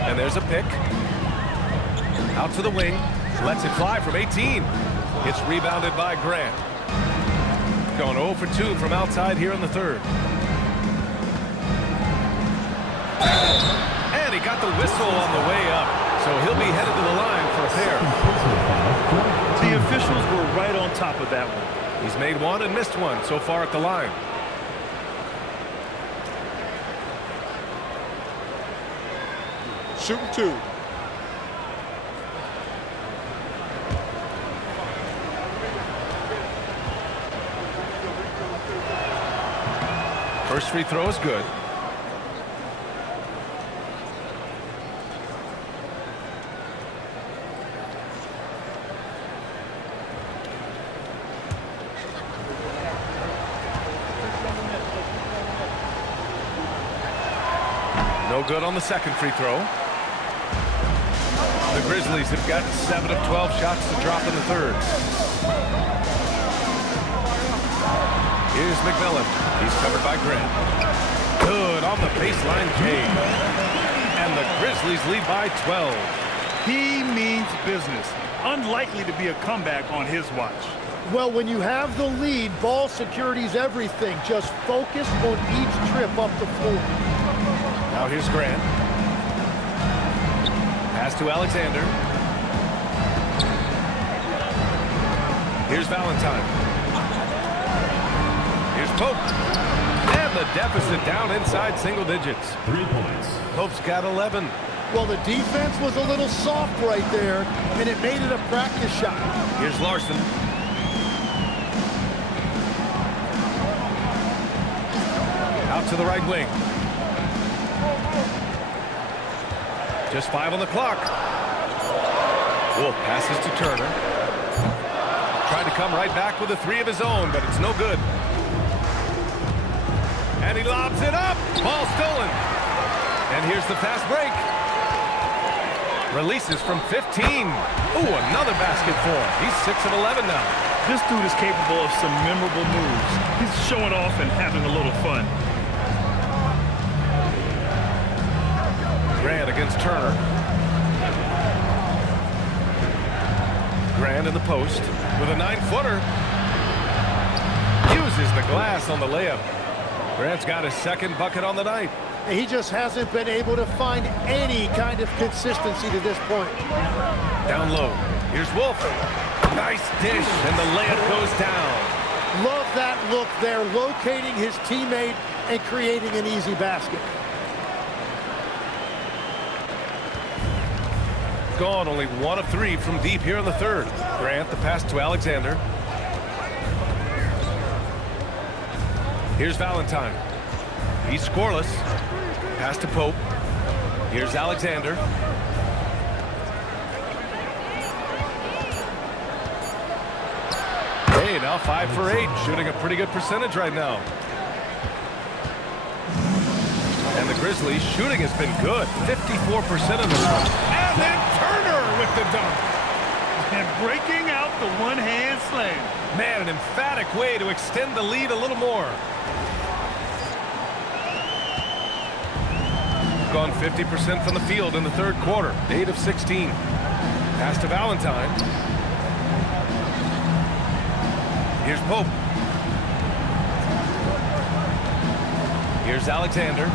And there's a pick. Out to the wing. Lets it fly from 18. It's rebounded by Grant. Going 0 for 2 from outside here in the third. And he got the whistle on the way up. So he'll be headed to the line for a pair. The officials were right on top of that one. He's made one and missed one so far at the line. Shooting 2. First free throw is good. No good on the second free throw. The Grizzlies have got 7 of 12 shots to drop in the third. Here's McMillan. He's covered by Grant. Good on the baseline game. And the Grizzlies lead by 12. He means business. Unlikely to be a comeback on his watch. Well, when you have the lead, ball security is everything. Just focus on each trip up the floor. Now here's Grant. Pass to Alexander. Here's Valentine. Here's Pope. And the deficit down inside single digits. 3 points. Pope's got 11. Well, the defense was a little soft right there, and it made it a practice shot. Here's Larson. Out to the right wing. Just 5 on the clock. Wolf passes to Turner. Tried to come right back with a 3 of his own, but it's no good. And he lobs it up. Ball stolen. And here's the fast break. Releases from 15. Ooh, another basket for him. He's 6 of 11 now. This dude is capable of some memorable moves. He's showing off and having a little fun. Grant against Turner. Grant in the post with a 9-footer. Uses the glass on the layup. Grant's got his second bucket on the night. He just hasn't been able to find any kind of consistency to this point. Down low. Here's Wolf. Nice dish, and the layup goes down. Love that look there, locating his teammate and creating an easy basket. Gone, only 1 of 3 from deep here in the third. Grant, the pass to Alexander. Here's Valentine. He's scoreless. Pass to Pope. Here's Alexander. Hey, now 5 for 8, shooting a pretty good percentage right now. And the Grizzlies shooting has been good, 54% of this one. And then Turner with the dunk. And breaking out the one-hand slam. Man, an emphatic way to extend the lead a little more. Gone 50% from the field in the third quarter, 8 of 16. Pass to Valentine. Here's Pope. Here's Alexander.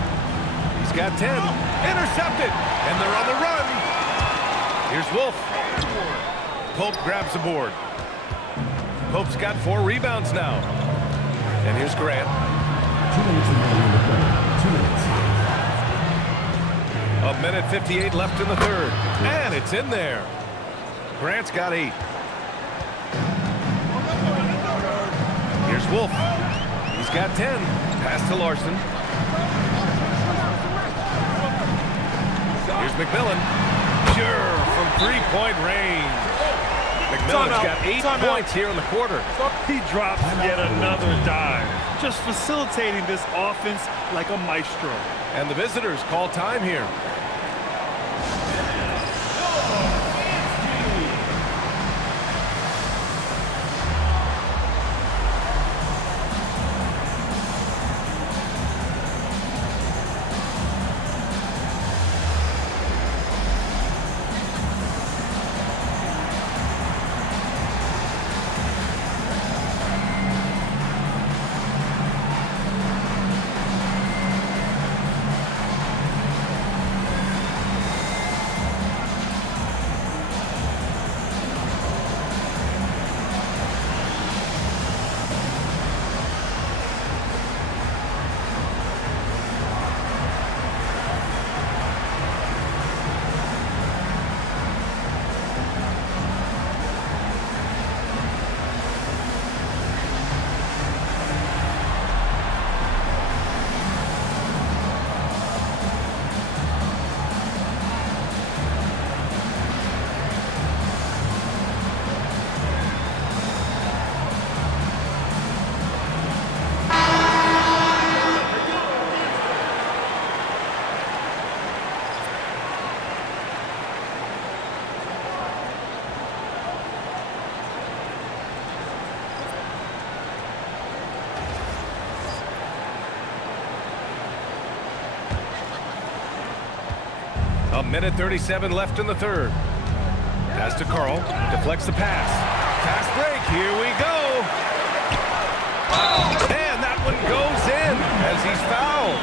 He's got 10. Intercepted. And they're on the run. Here's Wolf. Pope grabs the board. Pope's got 4 rebounds now. And here's Grant. 2 minutes remaining in the play. 2 minutes. A minute 58 left in the third. And it's in there. Grant's got 8. Here's Wolf. He's got 10. Pass to Larson. Here's McMillan. Sure, from 3-point range. McMillan's got 8 points here in the quarter. He drops yet another dime, just facilitating this offense like a maestro. And the visitors call time here. A minute 37 left in the third. Pass to Carl. Deflects the pass. Fast break. Here we go. And that one goes in as he's fouled.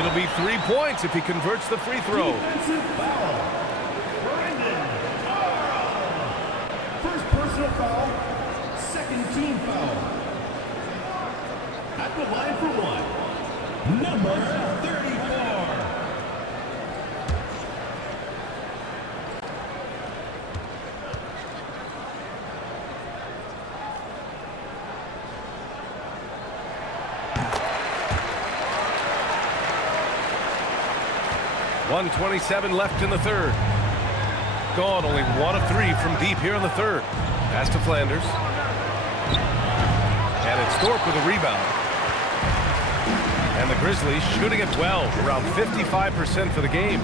It'll be 3 points if he converts the free throw. Defensive foul. Brandon. First personal foul. Second team foul. At the line for one. Number 34. .127 left in the third. Gone, only 1 of 3 from deep here in the third. Pass to Flanders. And it's Thorpe with a rebound. And the Grizzlies shooting it well, around 55% for the game.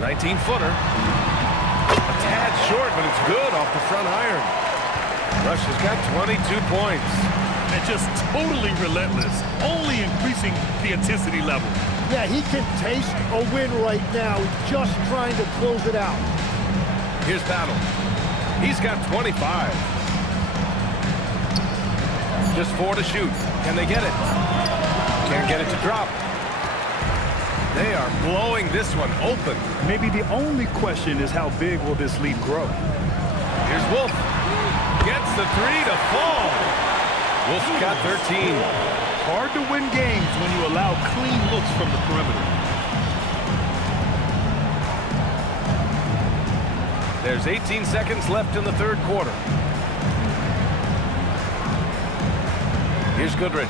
.19-footer. A tad short, but it's good off the front iron. Rush has got 22 points. And just totally relentless, only increasing the intensity level. Yeah, he can taste a win right now, just trying to close it out. Here's Battle. He's got 25. Just 4 to shoot. Can they get it? Can't get it to drop. They are blowing this one open. Maybe the only question is how big will this lead grow? Here's Wolf. Gets the 3 to fall. Wolf's got 13. Hard to win games when you allow clean looks from the perimeter. There's 18 seconds left in the third quarter. Here's Goodrich.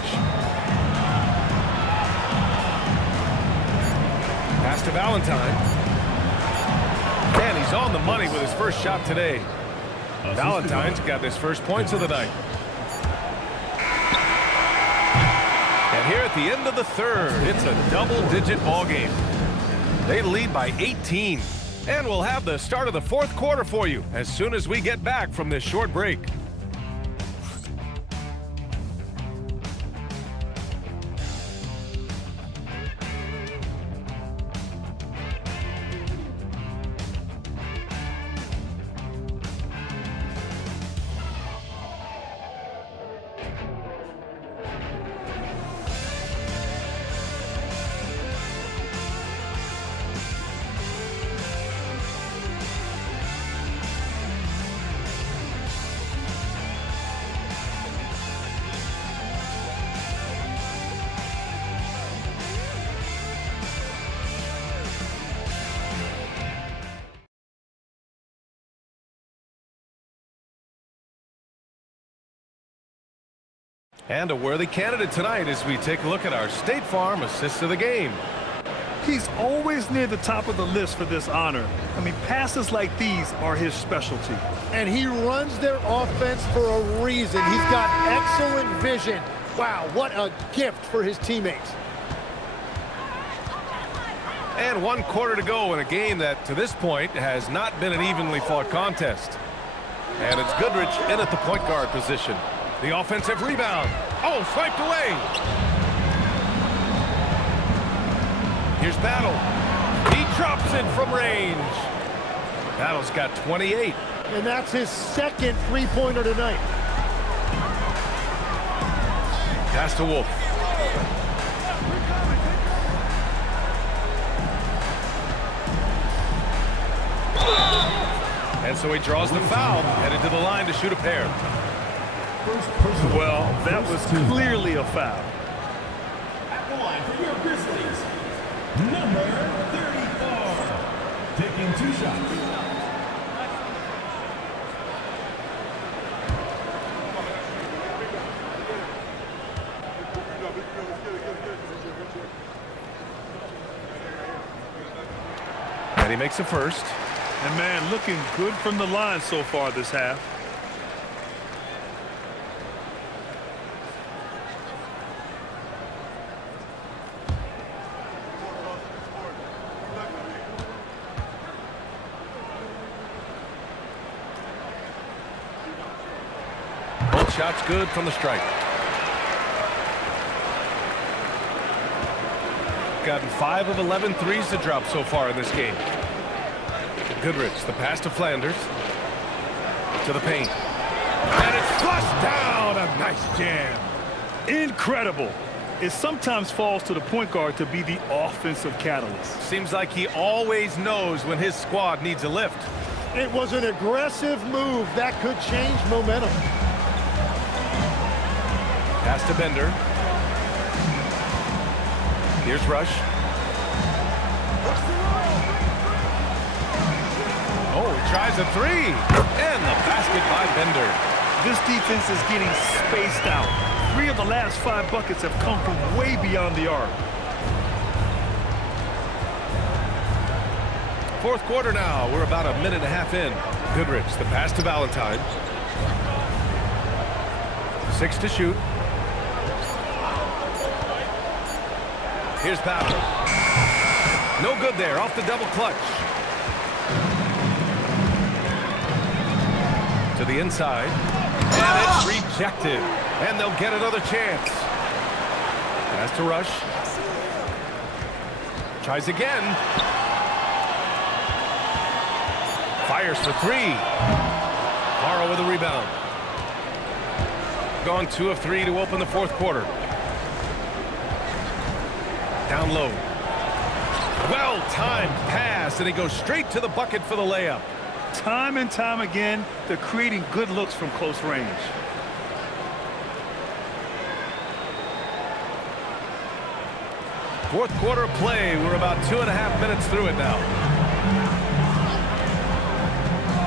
Pass to Valentine. And he's on the money with his first shot today. Valentine's got his first points of the night. And here at the end of the third, it's a double-digit ball game. They lead by 18. And we'll have the start of the fourth quarter for you as soon as we get back from this short break. And a worthy candidate tonight as we take a look at our State Farm Assist of the Game. He's always near the top of the list for this honor. I mean, passes like these are his specialty. And he runs their offense for a reason. He's got excellent vision. Wow, what a gift for his teammates. And 1 quarter to go in a game that, to this point, has not been an evenly fought contest. And it's Goodrich in at the point guard position. The offensive rebound. Oh, swiped away. Here's Battle. He drops it from range. Battle's got 28. And that's his second three-pointer tonight. Pass to Wolf. And so he draws the foul, headed to the line to shoot a pair. Well, that was clearly a foul. At the line for your Grizzlies, number 34, taking 2 shots. And he makes a first. And man, looking good from the line so far this half. Both shots good from the stripe. Gotten 5 of 11 threes to drop so far in this game. Goodrich, the pass to Flanders. To the paint. And it's flushed down. A nice jam. Incredible. It sometimes falls to the point guard to be the offensive catalyst. Seems like he always knows when his squad needs a lift. It was an aggressive move that could change momentum. Pass to Bender. Here's Rush. Oh, he tries a 3. And the basket by Bender. This defense is getting spaced out. 3 of the last 5 buckets have come from way beyond the arc. Fourth quarter now. We're about a minute and a half in. Goodrich, the pass to Valentine. 6 to shoot. Here's Battle. No good there, off the double clutch. To the inside. And it's rejected. And they'll get another chance. Pass to Rush. Tries again. Fires for three. Morrow with a rebound. Gone 2 of 3 to open the fourth quarter. Down low. Well-timed pass, and he goes straight to the bucket for the layup. Time and time again, they're creating good looks from close range. Fourth quarter of play. We're about 2.5 minutes through it now.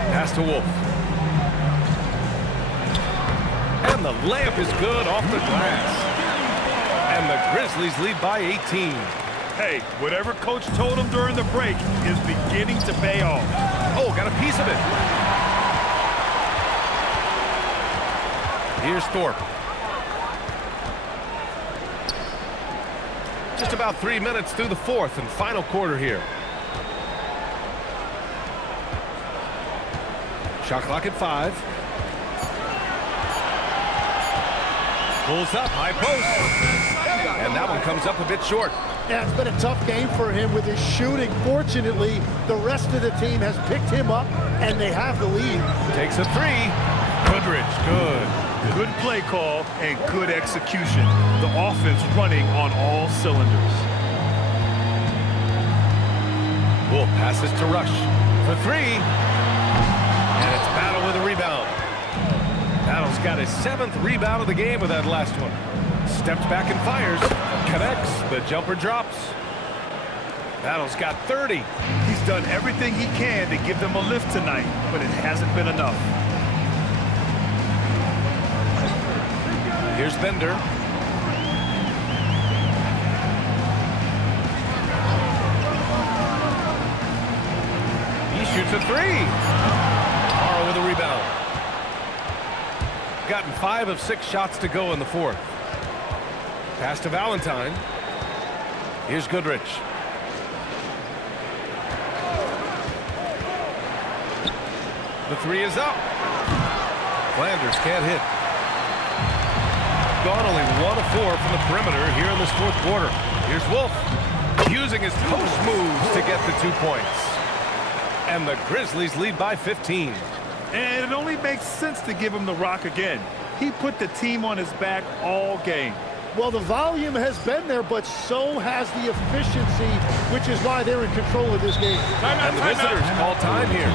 Pass to Wolf. And the layup is good off the glass. And the Grizzlies lead by 18. Hey, whatever coach told him during the break is beginning to pay off. Oh, got a piece of it. Here's Thorpe. Just about 3 minutes through the fourth and final quarter here. Shot clock at 5. Pulls up, high post. And that one comes up a bit short. Yeah, it's been a tough game for him with his shooting. Fortunately, the rest of the team has picked him up, and they have the lead. Takes a 3. Goodrich, good. Good play call and good execution. The offense running on all cylinders. Wolf passes to Rush for 3. And it's Battle with a rebound. Battle's got his 7th rebound of the game with that last one. Steps back and fires. Connects. The jumper drops. Battle's got 30. He's done everything he can to give them a lift tonight, but it hasn't been enough. Here's Bender. He shoots a 3. Morrow with a rebound. Gotten 5 of 6 shots to go in the fourth. Pass to Valentine. Here's Goodrich. The 3 is up. Flanders can't hit. Gone only 1 of 4 from the perimeter here in this fourth quarter. Here's Wolf using his post moves to get the 2 points. And the Grizzlies lead by 15. And it only makes sense to give him the rock again. He put the team on his back all game. Well, the volume has been there, but so has the efficiency, which is why they're in control of this game. And the visitors call time here.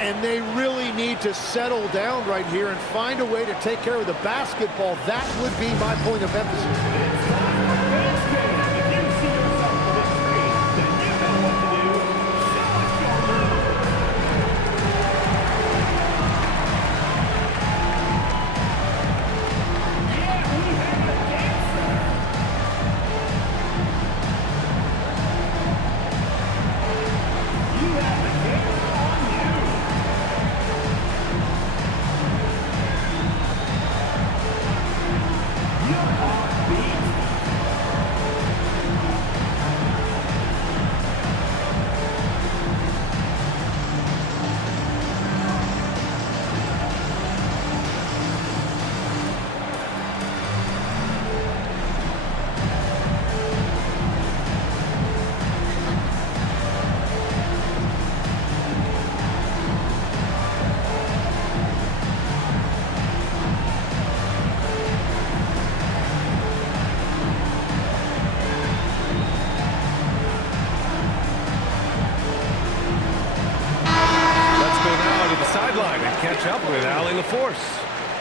And they really need to settle down right here and find a way to take care of the basketball. That would be my point of emphasis.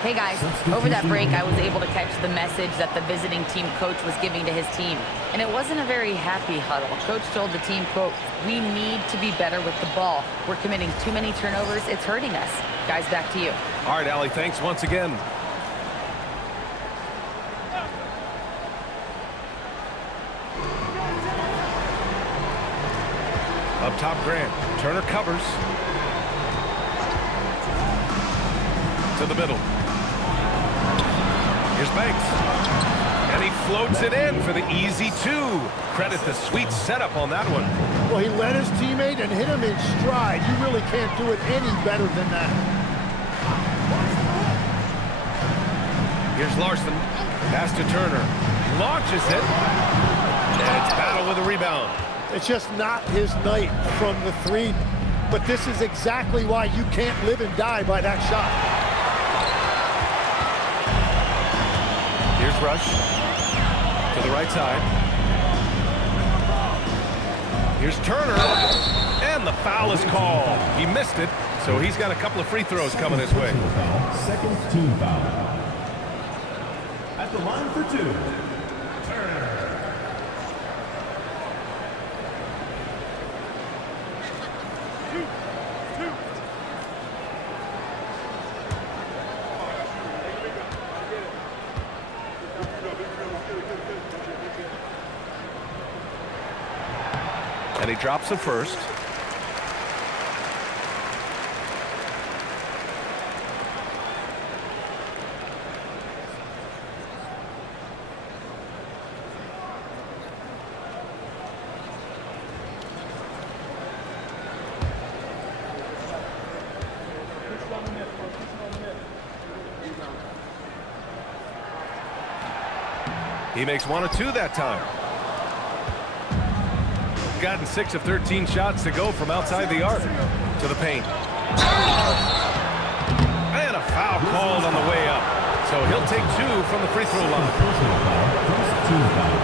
Hey guys, over that break I was able to catch the message that the visiting team coach was giving to his team. And it wasn't a very happy huddle. Coach told the team, quote, "We need to be better with the ball. We're committing too many turnovers. It's hurting us." Guys, back to you. All right, Allie, thanks once again. Up top, Grant. Turner covers. To the middle. Here's Banks. And he floats it in for the easy 2. Credit the sweet setup on that one. Well, he led his teammate and hit him in stride. You really can't do it any better than that. Here's Larson. Pass to Turner. Launches it. And Battle with a rebound. It's just not his night from the three, but this is exactly why you can't live and die by that shot. Here's Rush to the right side. Here's Turner, and the foul is called. He missed it, so he's got a couple of free throws coming his way. Second team foul. At the line for two, Turner. And he drops the first. He makes 1 of 2 that time. Gotten 6 of 13 shots to go from outside the arc to the paint. And a foul called on the way up. So he'll take 2 from the free throw line. Personal foul. First team foul.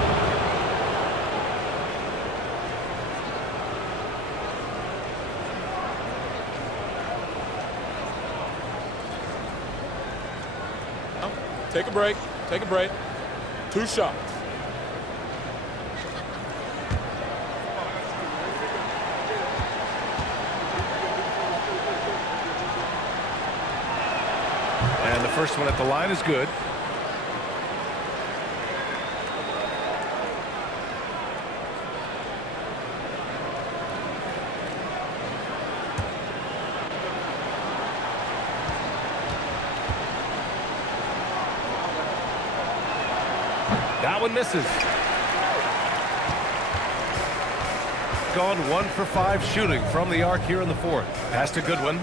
Take a break. Take a break. 2 shots. And the first one at the line is good. That one misses. Gone 1 for 5 shooting from the arc here in the fourth. Passed a good one.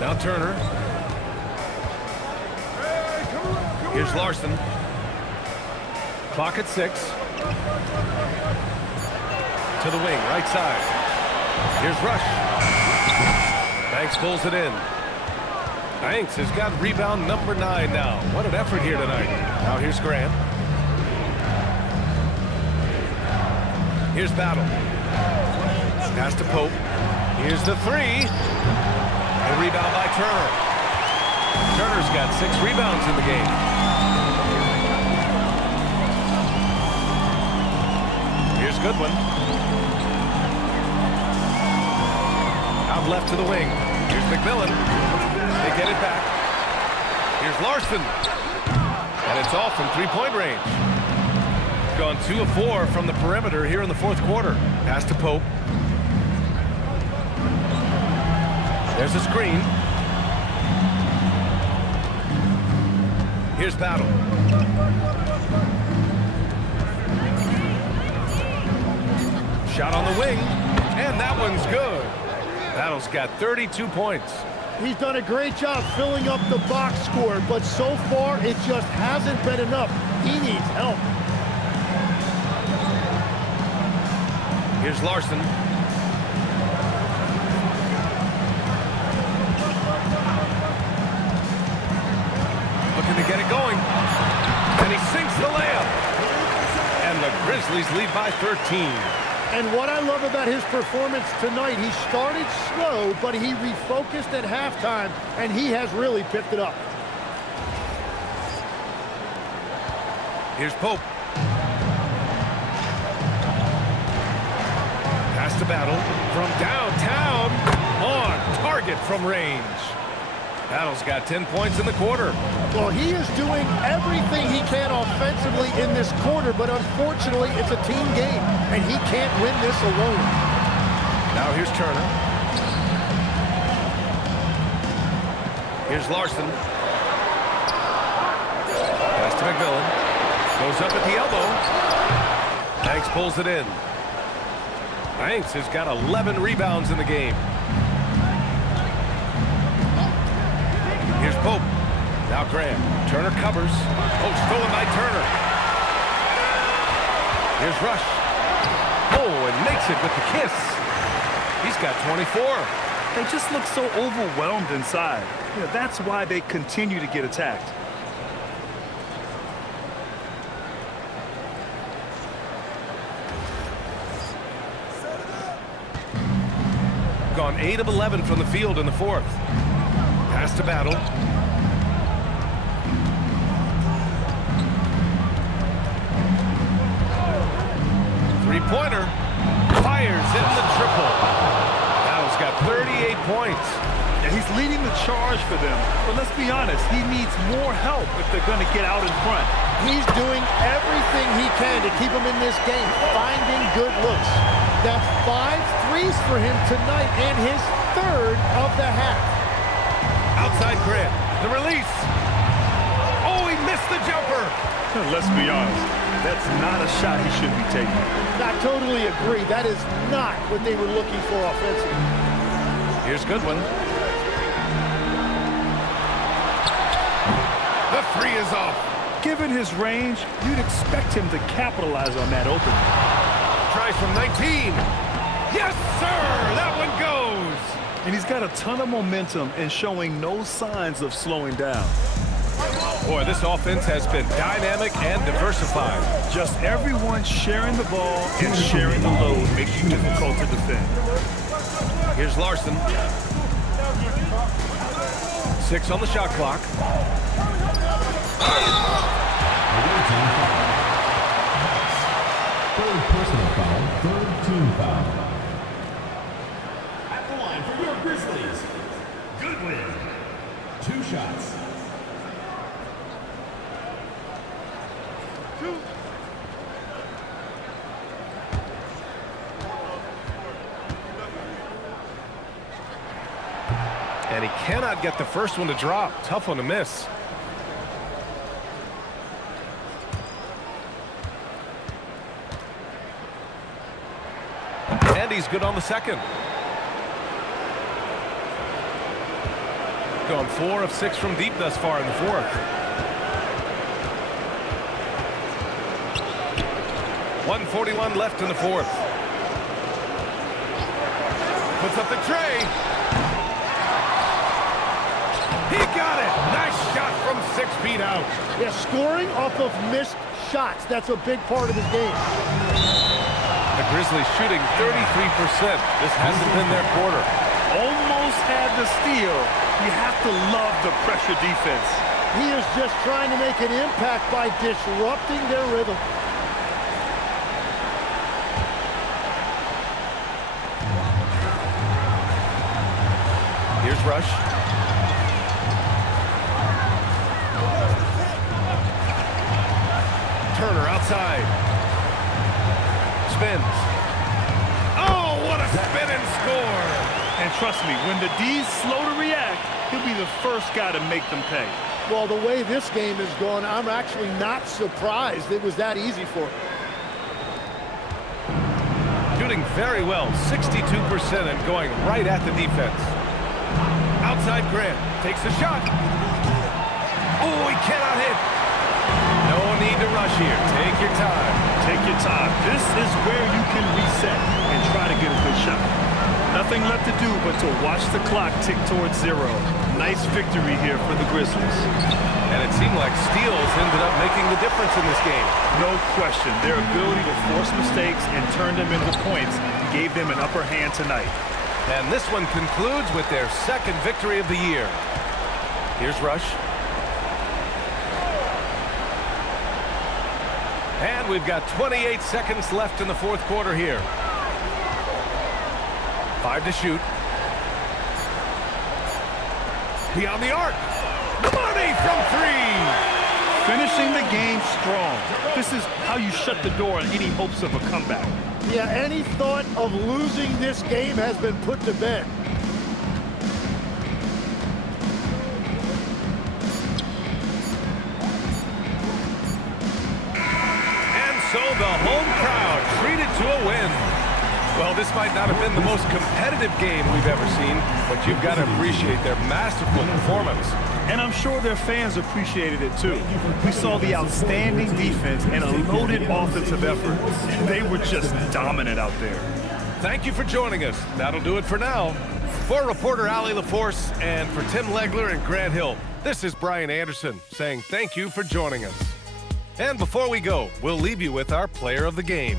Now Turner. Here's Larson. Clock at 6. To the wing, right side. Here's Rush. Banks pulls it in. Banks has got rebound number 9 now. What an effort here tonight. Now here's Grant. Here's Battle. Pass to Pope. Here's the 3. A rebound by Turner. Turner's got 6 rebounds in the game. Here's Goodwin. Out left to the wing. Here's McMillan. They get it back. Here's Larson. And it's off from three-point range. Gone 2 of 4 from the perimeter here in the fourth quarter. Pass to Pope. There's a screen. Here's Battle. Shot on the wing, and that one's good. Battle's got 32 points. He's done a great job filling up the box score, but so far it just hasn't been enough. He needs help. Here's Larson. Looking to get it going. And he sinks the layup. And the Grizzlies lead by 13. And what I love about his performance tonight, he started slow, but he refocused at halftime, and he has really picked it up. Here's Pope. Pass to Battle from downtown. On target from range. Battle's got 10 points in the quarter. Well, he is doing everything he can offensively in this quarter, but unfortunately, it's a team game, and he can't win this alone. Now here's Turner. Here's Larson. Pass to McMillan. Goes up at the elbow. Banks pulls it in. Banks has got 11 rebounds in the game. Here's Pope. Now Graham. Turner covers. Oh, stolen by Turner. Here's Rush. Oh, and makes it with the kiss. He's got 24. They just look so overwhelmed inside. That's why they continue to get attacked. Gone 8 of 11 from the field in the fourth. Pass to Battle. Three-pointer. Fires in the triple. Battle's got 38 points. And he's leading the charge for them. But let's be honest, he needs more help if they're going to get out in front. He's doing everything he can to keep them in this game, finding good looks. That's 5 threes for him tonight and his third of the half. Outside Grant. The release. Oh, he missed the jumper. Let's be honest, that's not a shot he should be taking. I totally agree. That is not what they were looking for offensively. Here's Goodwin. The three is off. Given his range, you'd expect him to capitalize on that opening. Tries from 19. Yes, sir! That one goes! And he's got a ton of momentum and showing no signs of slowing down. Boy, this offense has been dynamic and diversified. Just everyone sharing the ball and sharing the load makes you difficult to defend. Here's Larson. 6 on the shot clock. Third personal foul, third team foul. At the line for your Grizzlies, Goodwin. 2 shots. And he cannot get the first one to drop. Tough one to miss. And he's good on the second. Gone 4 of 6 from deep thus far in the fourth. 1:41 left in the fourth. Puts up the tray. He got it. Nice shot from 6 feet out. Yeah, scoring off of missed shots. That's a big part of his game. The Grizzlies shooting 33%. This hasn't been their quarter. Almost had the steal. You have to love the pressure defense. He is just trying to make an impact by disrupting their rhythm. Here's Rush. Turner outside. Spins. Oh, what a spin and score! And trust me, when the D's slow to react, he'll be the first guy to make them pay. Well, the way this game is going, I'm actually not surprised it was that easy for him. Shooting very well, 62% and going right at the defense. Outside Grant, takes the shot. Oh, he cannot hit. No need to rush here. Take your time. Take your time. This is where you can reset and try to get a good shot. Nothing left to do but to watch the clock tick towards 0. Nice victory here for the Grizzlies. And it seemed like steals ended up making the difference in this game. No question. Their ability to force mistakes and turn them into points gave them an upper hand tonight. And this one concludes with their second victory of the year. Here's Rush. And we've got 28 seconds left in the fourth quarter here. 5 to shoot. Beyond the arc. Money from 3. Finishing the game strong. This is how you shut the door on any hopes of a comeback. Yeah, any thought of losing this game has been put to bed. And so the home crowd treated to a win. Well, this might not have been the most competitive game we've ever seen, but you've got to appreciate their masterful performance. And I'm sure their fans appreciated it too. We saw the outstanding defense and a loaded offensive effort. They were just dominant out there. Thank you for joining us. That'll do it for now. For reporter Allie LaForce and for Tim Legler and Grant Hill, this is Brian Anderson saying thank you for joining us. And before we go, we'll leave you with our player of the game.